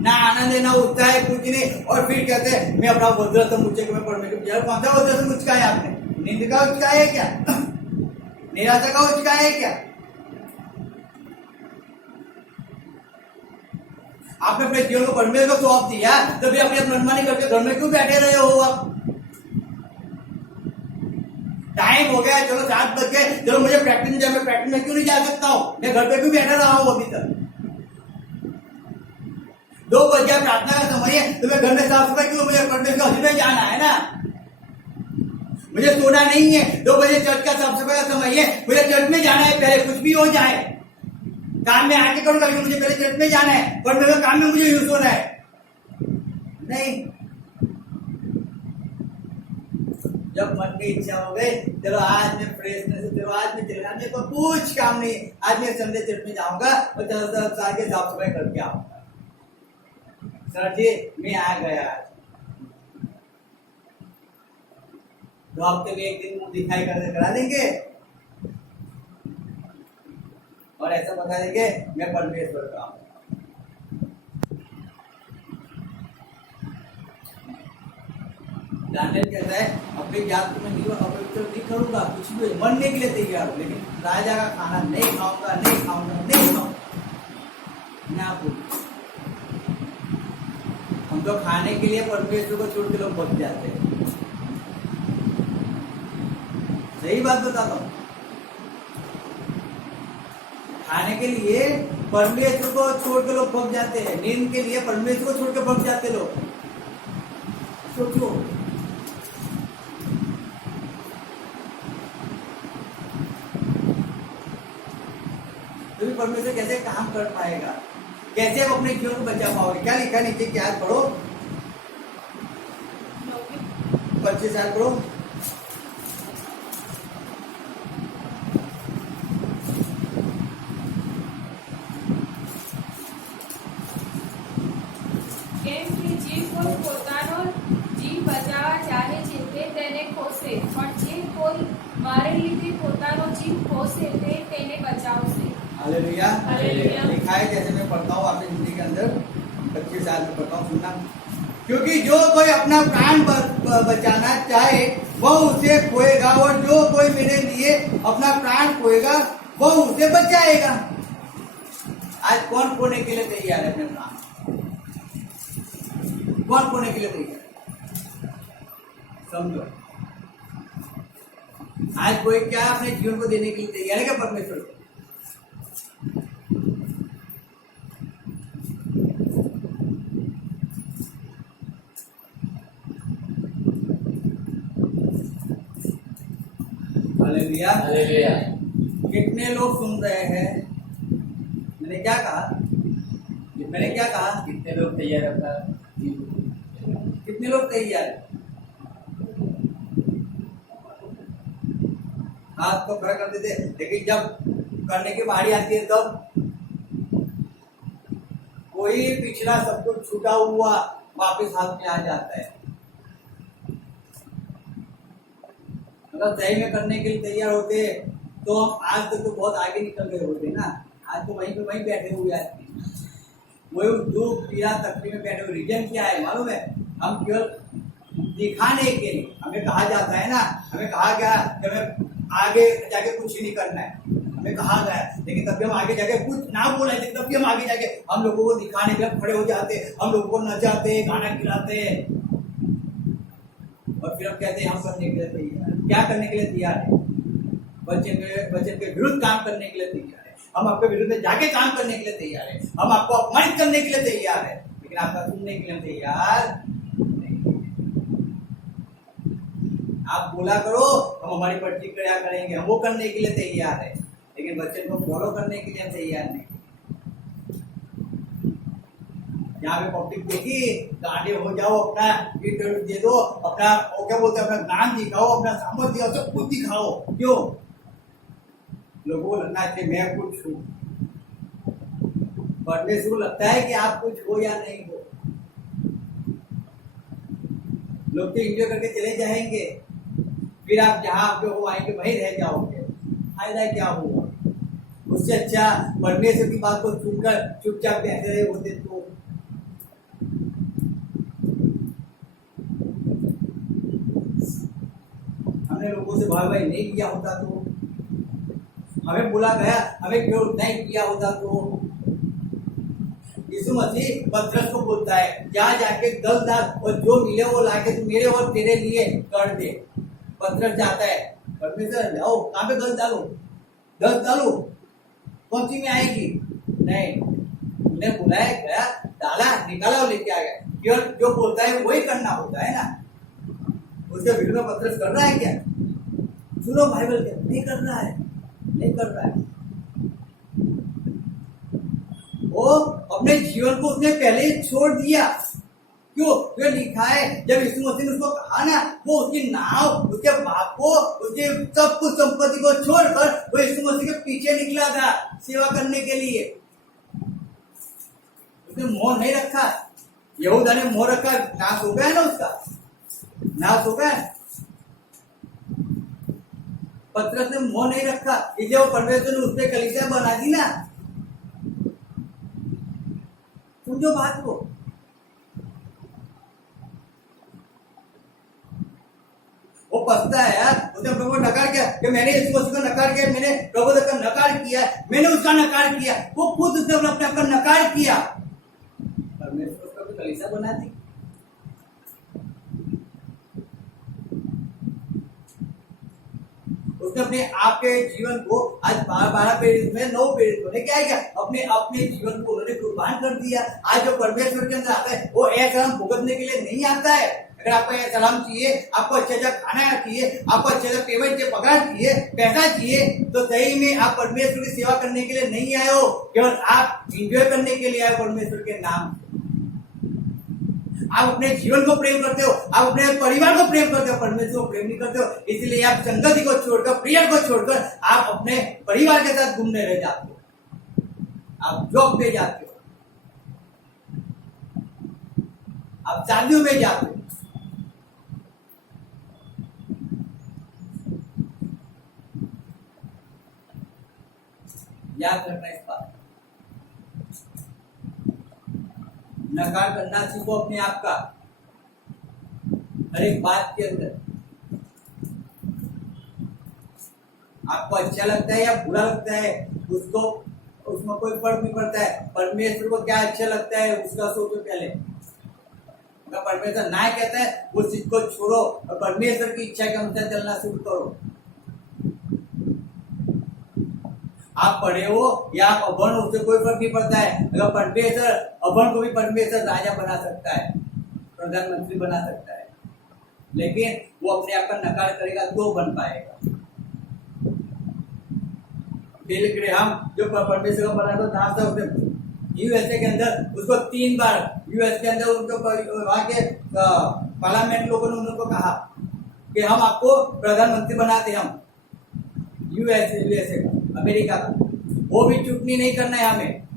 ना आनंद है ना उत्साह है, कुछ नहीं, और फिर कहते हैं मैं अपना वज्र तो मुझे परमेश्वर। कौन सा वज्र से मुझका है? आपने नींद का उचका है क्या? निराशा का उचका है क्या? आपने अपने जीवन को परमेश्वर को सौंप दिया, तभी अपनी मनमानी करके घर में क्यों बैठे रहे हो? आप टाइम हो गया, चलो 7 बज गए, चलो मुझे प्रैक्टिस में मैं प्रैक्टिस में क्यों नहीं जा सकता हूँ? मैं घर पे क्यों बैठा रहा हूँ अभी तक? 2 बज गया, प्रार्थना का समय है, तो मैं घर में साफ सफाई क्यों? मुझे परमेश्वर के में जाना है ना, मुझे सोना नहीं है। 2 बजे चर्च का साफ सफाई का समय है, मुझे चर्च में जाना है, पहले कुछ भी हो जाए काम में आके करूंगा, लेकिन मुझे पहले चर्च में जाना है, पर मेरे काम में मुझे यूज होना है। नहीं, जब मन की इच्छा हो गई, चलो आज मैं फ्रेशनेस से, चलो आज मैं चला, मेरे को कुछ काम नहीं, आज मैं संडे चर्च में जाऊंगा और चलो सारे साफ सफाई करके आऊंगा। सर जी मैं आ गया, तो हफ्ते में 1 दिन मुंह दिखाई करके करा देंगे और ऐसा बता देंगे मैं परमेश्वर का हूं। दानियल कहता है अपनी जात को मैं नहीं अपवित्र नहीं करूंगा, कुछ भी मरने के लिए तैयार हूं, लेकिन राजा का खाना नहीं खाऊंगा, नहीं खाऊंगा, नहीं खाऊंगा। मैं आपको हम तो खाने के लिए परमेश्वर को छोड़ के लोग बच जाते हैं। सही बात बताता हूं, खाने के लिए परमेश्वर को छोड़ के लोग भग जाते हैं, नींद के लिए परमेश्वर को छोड़ के भग जाते लोग। सोचो, तो भी परमेश्वर कैसे काम कर पाएगा, कैसे आप अपने जीवन को बचा पाओगे? क्या लिखा नीचे, क्या पढ़ो, 25 साल पढ़ो। કેમ કે જે કોઈ પોતાનો જીવ બચાવવા ચાહે છે તે તેને ખોશે, પણ જે કોઈ મારે લીધે પોતાનો જીવ ખોશે તે તેને બચાવશે। हालेलुया। हालेलुया। लिखा है, जैसे मैं पढ़ता हूँ आपकी जिंदगी के अंदर 25 साल में पढ़ता हूँ, सुनना। क्योंकि जो कोई अपना प्राण बचाना चाहे वह उसे खोएगा, और जो कोई मेरे लिए अपना प्राण खोएगा वह उसे बचाएगा। आज कौन खोने के लिए तैयार है अपने प्राण? कौन खोने के लिए तैयार है? समझो, आज कोई क्या अपने जीवन को देने के लिए तैयार है क्या परमेश्वर को? हालेलुया। हालेलुया। कितने लोग सुन रहे हैं? मैंने क्या कहा? मैंने क्या कहा? कितने लोग तैयार अपना कितने लोग तैयार हैं? हाथ को खड़ा कर देते, लेकिन जब करने की बारी आती है तब कोई पिछला सब कुछ छूटा हुआ वापस हाथ में आ जाता है। अगर सही में करने के लिए तैयार होते तो हम आज तक तो बहुत आगे निकल गए होते ना। आज तो वहीं पे वहीं बैठे हुए आदमी, वही दुख पीड़ा तकलीफ में बैठे हुए। रीजन क्या है मालूम है? हम केवल दिखाने के लिए, हमें कहा जाता है ना, हमें कहा गया कि हमें आगे जाके कुछ ही नहीं करना है, हमें कहा गया, लेकिन तब भी हम आगे जाके कुछ ना बोला है, तब भी हम आगे जाके हम लोगों को दिखाने के लिए खड़े हो जाते, हम लोगों को नचाते, गाना खिलाते, और फिर हम कहते हैं हम करने के लिए तैयार। क्या करने के लिए तैयार है? वचन के विरुद्ध काम करने के लिए तैयार है। हम आपके विरुद्ध में जाके काम करने के लिए तैयार है। हम आपको अपमानित करने के लिए तैयार है, लेकिन आपका सुनने के लिए तैयार नहीं। आप बोला करो हम हमारी प्रतिक्रिया करेंगे, हम वो करने के लिए तैयार है, लेकिन वचन को फॉलो करने के लिए हम तैयार नहीं। यहाँ पे पब्लिक देखी, गांडे हो जाओ, अपना इंटरव्यू दे दो, अपना वो क्या बोलते हैं, अपना ज्ञान दिखाओ, अपना सामर्थ्य दिखाओ, सब कुछ दिखाओ। क्यों? लोगों को लगना चाहिए मैं कुछ हूँ। परमेश्वर को लगता है कि आप कुछ हो या नहीं हो। लोग तो एंजॉय करके चले जाएंगे, फिर आप जहाँ पे हो आएंगे वहीं रह जाओगे, फायदा क्या होगा? उससे अच्छा परमेश्वर की बात को सुनकर चुपचाप बैठे रहे होते तो। हमने लोगों से भाई भाई नहीं किया होता तो, हमें बोला गया हमें क्यों नहीं किया होता तो। यीशु मसीह पतरस को बोलता है जा जाके गल डाल और जो मिले वो लाके तू मेरे और तेरे लिए कर दे। पतरस जाता है, परमेश्वर जाओ कहाँ पे गल डालो, गल डालो कौन सी में आएगी? नहीं, उन्हें बुलाया गया, डाला, निकाला और लेके आ गया। केवल जो बोलता है वही करना होता है ना। उसके विरुद्ध में पतरस कर रहा है क्या? सुनो बाइबल क्या नहीं कर रहा है, नहीं कर रहा है। वो अपने जीवन को उसने पहले ही छोड़ दिया। क्यों? तो लिखा है जब यीशु मसीह ने उसको कहा ना, वो उसकी नाव, उसके बाप को, उसके सब कुछ संपत्ति को छोड़कर वो यीशु मसीह के पीछे निकला था सेवा करने के लिए। उसने मोह नहीं रखा। यहूदा ने मोह रखा, नाश हो गया ना, उसका नाश हो गया। पतरस ने मोह नहीं रखा, इसलिए वो परमेश्वर ने उससे कलीसिया बना दी ना। समझो बात को। पछता है यार, उसने प्रभु को नकार किया कि मैंने इस वस्तु को नकार किया, मैंने प्रभु का नकार किया, मैंने उसका नकार किया, वो खुद उसने अपने आप का नकार किया, परमेश्वर उसका भी कलीसिया बना दी। उसने अपने आप के जीवन को आज 12 पीढ़ी में 9 पीढ़ी को क्या किया, अपने अपने जीवन को उन्होंने कुर्बान कर दिया। आज जो परमेश्वर के अंदर आता है वो ऐसा भुगतने के लिए नहीं आता है। अगर आपको सलाम चाहिए, आपको अच्छा खाना चाहिए, आपको अच्छा पेमेंट चाहिए, पगार चाहिए, पैसा चाहिए, तो सही में आप परमेश्वर की सेवा करने के लिए नहीं आए हो, केवल आप इंजॉय करने के लिए आए परमेश्वर के नाम। आप अपने जीवन को प्रेम करते हो, आप अपने परिवार को प्रेम करते हो, परमेश्वर को प्रेम नहीं करते हो, इसलिए आप संगति को छोड़कर, प्रिय को छोड़कर आप अपने परिवार के साथ घूमने रह जाते हो, आप जॉब पे जाते हो, आप शादियों में जाते हो। याद रखना इस बात, नकार करना सीखो अपने आप का, हर एक बात के अंदर। आपको अच्छा लगता है या बुरा लगता है, उसको उसमें कोई फर्क नहीं पड़ता है। परमेश्वर को क्या अच्छा लगता है उसका सोचो पहले। अगर परमेश्वर ना कहता है उस चीज को छोड़ो और परमेश्वर की इच्छा के अनुसार चलना शुरू करो। आप पढ़े हो या आप अभण हो, उससे कोई फर्क नहीं पड़ता है। अगर परमेश्वर अभण को भी परमेश्वर राजा बना सकता है, प्रधानमंत्री बना सकता है, लेकिन वो अपने आप का नकार करेगा तो बन पाएगा। बिल ग्रेहम जो परमेश्वर का बना तो नाम था, उसने यूएसए के अंदर उसको 3 बार यूएस के अंदर उनको वहां के पार्लियामेंट लोगों ने उनको कहा कि हम आपको प्रधानमंत्री बनाते, हम यूएसए का, अमेरिका का, वो भी चुटनी नहीं करना है हमें,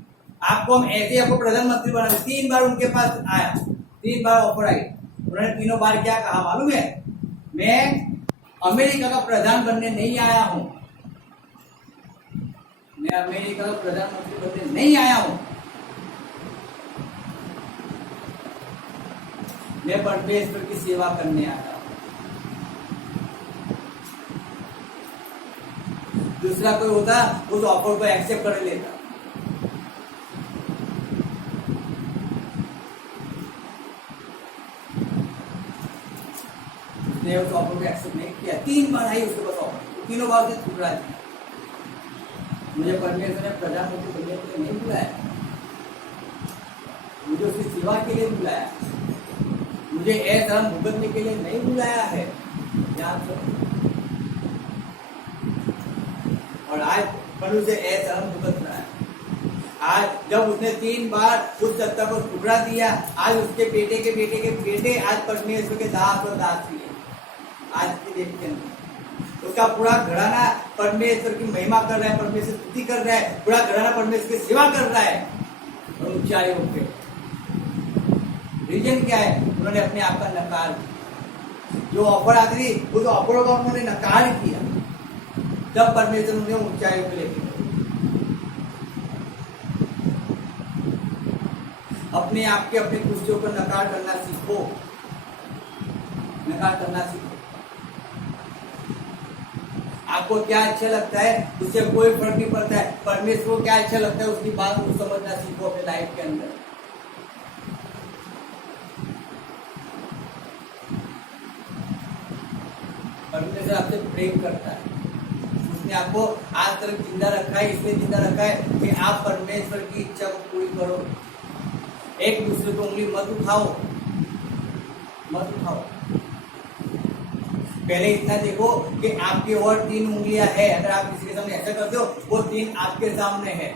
आपको हम ऐसे आपको प्रधानमंत्री बनाते। 3 बार उनके पास आया, 3 बार ऑफर आई, उन्होंने तीनों बार क्या कहा मालूम है, मैं अमेरिका का प्रधान बनने नहीं आया हूं, मैं अमेरिका का प्रधानमंत्री बनने नहीं आया हूं, मैं परमेश्वर की सेवा करने आया हूं। दूसरा कोई होता उस ऑफर को एक्सेप्ट कर लेता, उसने उस ऑफर को एक्सेप्ट नहीं किया। 3 बार आई उसके पास ऑफर, तीनों बार से ठुकरा दिया। मुझे परमेश्वर ने प्रधानमंत्री बनने के लिए नहीं बुलाया, मुझे उसकी सेवा के लिए बुलाया, मुझे ऐसा भुगतने के लिए नहीं बुलाया है। याद रखो। और आज पर उसे ऐसा भुगत रहा है। आज जब उसने 3 बार उस सत्ता को ठुकरा दिया, आज उसके बेटे के बेटे के बेटे आज परमेश्वर के दास और दासी है। आज के डेट के अंदर उसका पूरा घराना परमेश्वर की महिमा कर रहा है, परमेश्वर स्तुति कर रहा है, पूरा घराना परमेश्वर की सेवा कर रहा है। और ऊंचाई होके रीजन क्या है, उन्होंने अपने आप का नकार किया। जो ऑफर आती थी उस ऑफर का उन्होंने नकार किया, तब परमेश्वर उन्हें ऊंचाई पे लेके गए। अपने आप के अपने खुशियों को नकार करना सीखो, नकार करना सीखो। आपको क्या अच्छा लगता है उससे कोई फर्क नहीं पड़ता है, परमेश्वर को क्या अच्छा लगता है उसकी बात को समझना सीखो अपने लाइफ के अंदर। परमेश्वर आपसे प्रेम करता है, उसने आपको आज तक जिंदा रखा है, इसलिए जिंदा रखा है कि आप परमेश्वर की इच्छा को पूरी करो। एक दूसरे को उंगली मत उठाओ, मत उठाओ। पहले इतना देखो कि आपकी और 3 उंगलियां है, अगर आप किसी के सामने ऐसा करते हो वो 3 आपके सामने है।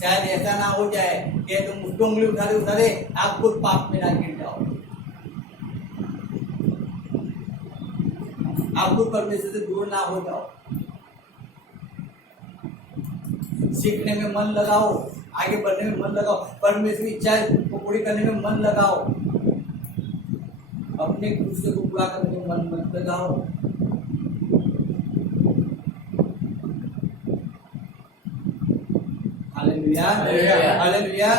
शायद ऐसा ना हो जाए कि तुम उसको उंगली उठा दे आप खुद पाप में ना गिर जाओ, आप खुद परमेश्वर से दूर ना हो जाओ। सीखने में मन लगाओ, आगे बढ़ने में मन लगाओ, परमेश्वर की इच्छा को पूरी करने में मन लगाओ, अपने खुशी को पूरा करने में मन मत लगाओ। Hallelujah, hallelujah.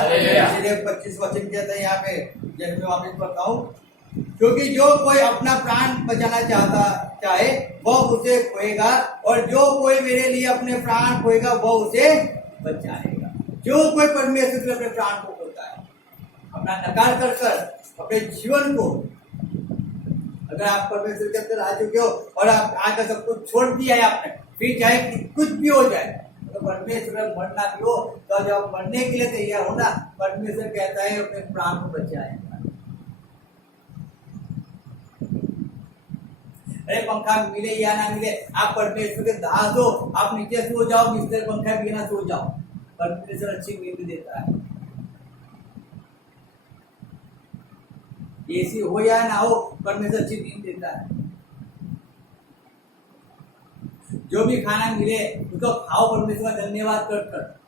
25 वचन कहता है यहाँ पे, जैसे मैं वापिस पढ़ता हूँ, क्योंकि जो कोई अपना प्राण बचाना चाहे वह उसे खोएगा, और जो कोई मेरे लिए अपने प्राण खोएगा वह उसे बचाएगा। जो कोई परमेश्वर के अपने प्राण को खोता है, अपना नकार कर अपने जीवन को, अगर आप परमेश्वर के अंदर आ चुके हो और आप आकर सब कुछ छोड़ दिया है आपने, फिर चाहे कुछ भी हो जाए, तो परमेश्वर मरना भी हो तो जब मरने के लिए तैयार हो ना, परमेश्वर कहता है अपने प्राण को बचाएगा। अरे पंखा मिले या ना मिले, आप परमेश्वर के दास हो, आप नीचे सो जाओ, बिस्तर पंखा बिना सो जाओ, परमेश्वर अच्छी नींद देता है। एसी हो या ना हो, परमेश्वर अच्छी नींद देता है। जो भी खाना मिले उसको खाओ, परमेश्वर का धन्यवाद कर।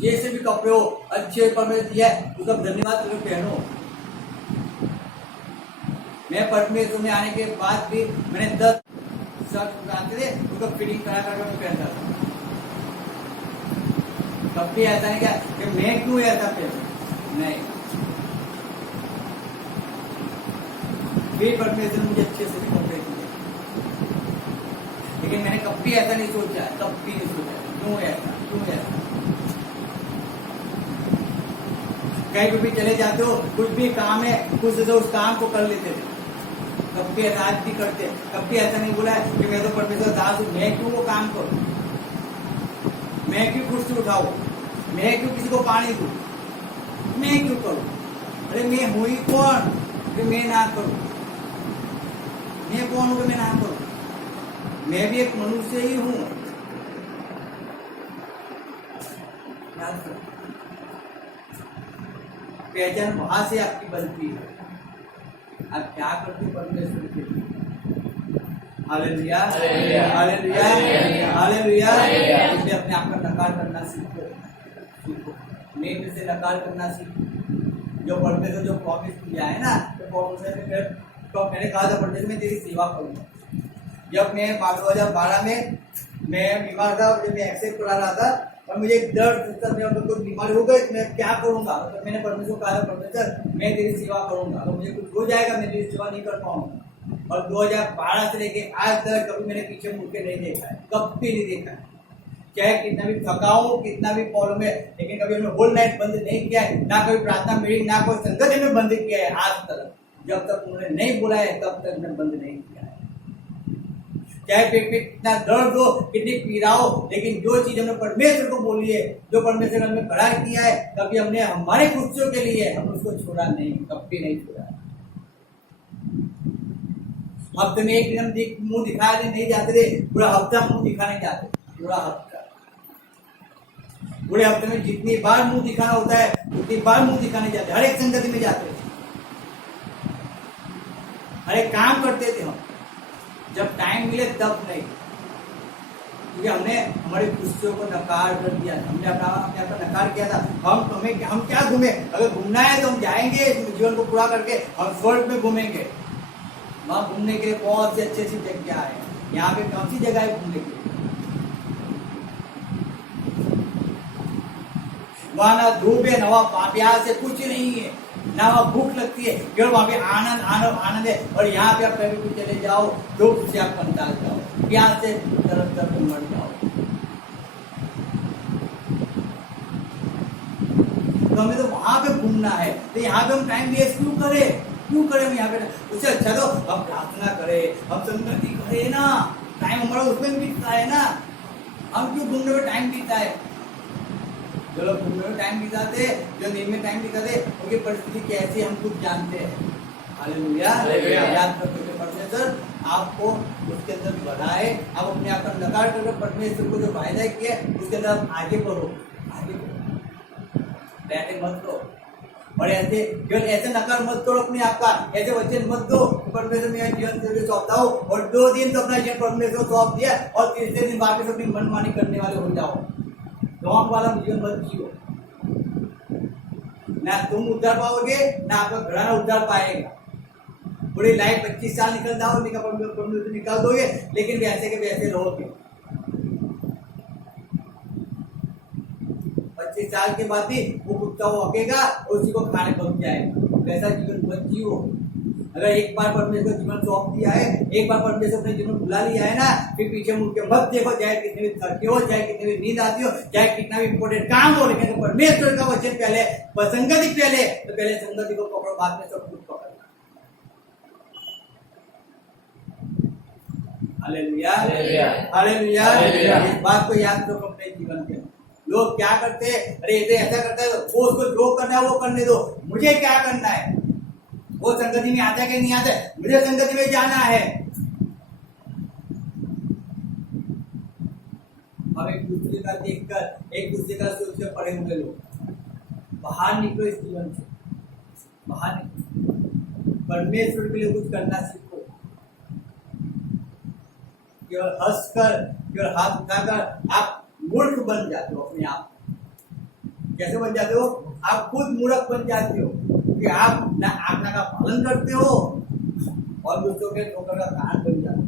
जैसे भी कपड़े हो अच्छे परमेश्वर दिया है, उसका धन्यवाद करके पहनो। मैं परमेश्वर में आने के बाद भी मैंने 10 शर्ट उतारते थे, उसको फिटिंग करा मैं पहनता था। कब भी ऐसा नहीं क्या कि मैं क्यों ऐसा पहनूं, नहीं, फिर परमेश्वर मुझे अच्छे से भी कपड़े दिए, लेकिन मैंने कभी ऐसा नहीं सोचा, कभी नहीं सोचा क्यों ऐसा। कहीं भी चले जाते हो, कुछ भी काम है, कुछ से उस काम को कर लेते थे, कभी ऐसा भी करते, कभी ऐसा नहीं बोला है कि मैं तो परमेश्वर दास हूं, मैं क्यों वो काम करूं, मैं क्यों कुर्सी उठाऊं, मैं क्यों किसी को पानी दूं, मैं क्यों करूं। अरे मैं हूं ही कौन कि मैं ना करूं, मैं कौन हूं कि मैं ना करूं, मैं भी एक मनुष्य ही हूं। पहचान वहां से आपकी बनती है, आप क्या करते हो परमेश्वर के लिए। Hallelujah, hallelujah, hallelujah. इसलिए अपने आप का नकार करना सीखो, नेत्र से नकार करना सीखो। जो परमेश्वर जो प्रॉमिस किया है ना, तो मैंने कहा था परमेश्वर मैं तेरी सेवा करूंगा। जब मैं 2012 में मैं बीमार था, जब मैं एक्सेप्ट करा रहा था और मुझे दर्द कुछ बीमारी हो गई, मैं क्या करूंगा, तो मैंने परमेश्वर को कहा परमेश्वर मैं तेरी सेवा करूंगा, तो मुझे कुछ हो जाएगा मैं तेरी सेवा नहीं कर पाऊंगा। और 2012 से लेके आज तक कभी मैंने पीछे मुड़ के नहीं देखा है, कभी नहीं देखा है। चाहे कितना भी थका हूं, कितना भी प्रॉब्लम है, लेकिन कभी हमने होल नाइट बंद नहीं किया है, ना कभी प्रार्थना मीटिंग, ना कोई संगत में बंद किया है आज तक। जब तक उन्होंने नहीं बोला है तब तक मैं बंद नहीं किया है। चाहे पेट में कितना दर्द हो, कितनी पीड़ा हो, लेकिन जो चीज हमने परमेश्वर को बोली है, जो परमेश्वर ने हमें खड़ा किया है, कभी हमने हमारे खुशियों के लिए हम उसको छोड़ा नहीं, कभी नहीं छोड़ा। हफ्ते में एक दिन मुंह दिखाने नहीं जाते थे, पूरा हफ्ता मुंह दिखाने जाते, पूरा हफ्ता। पूरे हफ्ते में जितनी बार मुंह दिखाना होता है उतनी बार मुंह दिखाने जाते, हर एक संगति में जाते, हर एक काम करते थे हम। जब टाइम मिले तब नहीं, क्योंकि हमने हमारी खुशियों को नकार कर दिया, हमने अपना नकार किया था। हम क्या घूमे, अगर घूमना है तो हम जाएंगे जीवन को पूरा करके, हम स्वर्ग में घूमेंगे। वहां घूमने के लिए बहुत सी अच्छी जगह है, यहाँ पे कौन सी जगह है घूमने के लिए। वहां ना धूप है, ना वहां प्यास है, कुछ नहीं है, ना वहां भूख लगती है, केवल वहां पे आनंद आनंद आनंद है। और यहाँ पे आप कभी भी चले जाओ, धूप से आप कंटाल जाओ, प्यास से तरफ तरफ मर जाओ। तो हमें तो वहां पे घूमना है, तो यहाँ पे हम टाइम वेस्ट क्यों करें हम यहाँ पे। उससे अच्छा तो हम प्रार्थना करें, हम संगति करें ना, टाइम हमारा उसमें बीतता है ना। हम क्यों घूमने में टाइम बीतता है। जो लोग घूमने में टाइम बिताते, जो नींद में टाइम बिताते, उनकी परिस्थिति कैसी हम खुद जानते हैं। हालेलुया, याद करके परमेश्वर आपको उसके अंदर बढ़ाए। आप अपने आप का नकार करके परमेश्वर को जो वायदा किया है उसके अंदर आप आगे बढ़ो, बैठे मत दो। और ऐसे नकार मत तोड़ो अपने आप का, ऐसे वचन मत दो परमेश्वर में जीवन से सौंपता हो, और 2 दिन तो अपना जीवन परमेश्वर सौंप दिया और तीसरे दिन वापिस अपनी मनमानी करने वाले हो जाओ। ढोंग वाला जीवन मत जियो, ना तुम उद्धार पाओगे ना आपका घराना उद्धार पाएगा। पूरी लाइफ 25 साल निकल जाओ, निकाल दोगे, लेकिन वैसे के वैसे रहोगे। 25 साल के बाद भी वो कुत्ता वो हकेगा और उसी को खाने पहुंच जाएगा। वैसा जीवन मत जियो। अगर एक बार परमेश्वर जीवन सौंप दिया है, एक बार परमेश्वर अपने जीवन बुला लिया है ना, फिर पीछे मुड़ के मत देखो, चाहे कितने भी थके हो, चाहे कितने भी नींद आती हो, चाहे कितना भी इंपोर्टेंट काम हो, लेकिन परमेश्वर का वचन पहले, संगति पहले, तो पहले संगति को पकड़ो, बाद में सब कुछ पकड़ना। Hallelujah, hallelujah. इस बात को याद रखो अपने जीवन के। लोग क्या करते हैं, अरे ये ऐसा करता है तो उसको जो करना है वो करने दो, मुझे क्या करना है? वो संगति में आता है कि नहीं आता है, मुझे संगति में जाना है। अब एक दूसरे का देखकर, एक दूसरे का सोचकर पड़े हुए लोग, बाहर निकलो इस जीवन से, बाहर निकलो, परमेश्वर के लिए कुछ करना सीखो। केवल हंसकर, केवल हाथ उठाकर आप मूर्ख बन जाते हो अपने आप। कैसे बन जाते हो? आप खुद मूर्ख बन जाते हो कि आप ना आज्ञा का पालन करते हो और दूसरों के ठोकर का कारण बन जाते हो।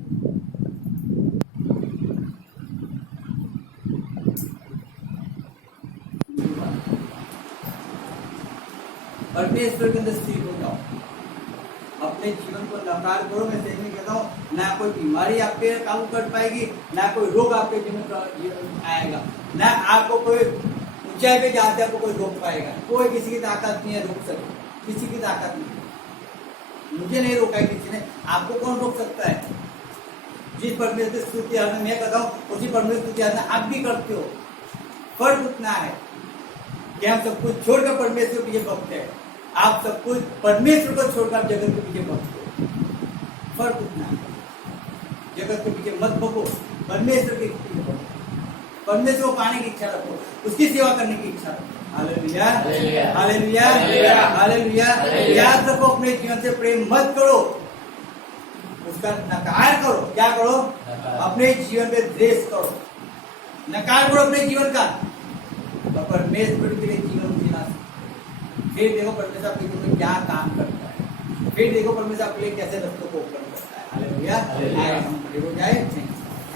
परमेश्वर के अंदर स्थिर हो जाओ, अपने जीवन को नकार करो। मैं सही में कहता हूँ, ना कोई बीमारी आप पे काबू कर पाएगी, ना कोई रोग आपके जीवन में आएगा, ना आपको कोई ऊंचाई पे जाते आपको कोई रोक पाएगा। कोई किसी की ताकत नहीं है रोक सके, किसी की ताकत नहीं। मुझे नहीं रोका है किसी ने, आपको कौन रोक सकता है? जिस परमेश्वर की स्तुति मैं कहता हूँ उसी परमेश्वर की आप भी करते हो। फर्क उतना है कि हम सब कुछ छोड़कर परमेश्वर के पीछे भगते हैं, आप सब कुछ परमेश्वर को छोड़कर आप जगत के पीछे भगते हो। फर्क उतना है, जगत के पीछे मत भगो, परमेश्वर के पीछे भगो, परमेश्वर को पाने की इच्छा रखो, उसकी सेवा करने की इच्छा रखो। Hallelujah, hallelujah, hallelujah. याद रखो, अपने जीवन से प्रेम मत करो, उसका नकार करो। क्या करो? अपने जीवन पे द्वेष करो, नकार करो अपने जीवन का, और परमेश्वर के लिए जीवन जीना। फिर देखो परमेश्वर आपके जीवन में क्या काम करता है, फिर देखो परमेश्वर आपके लिए कैसे रस्तों को ओपन करता है। हालेलुया। हम खड़े हो जाए।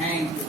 Thank you.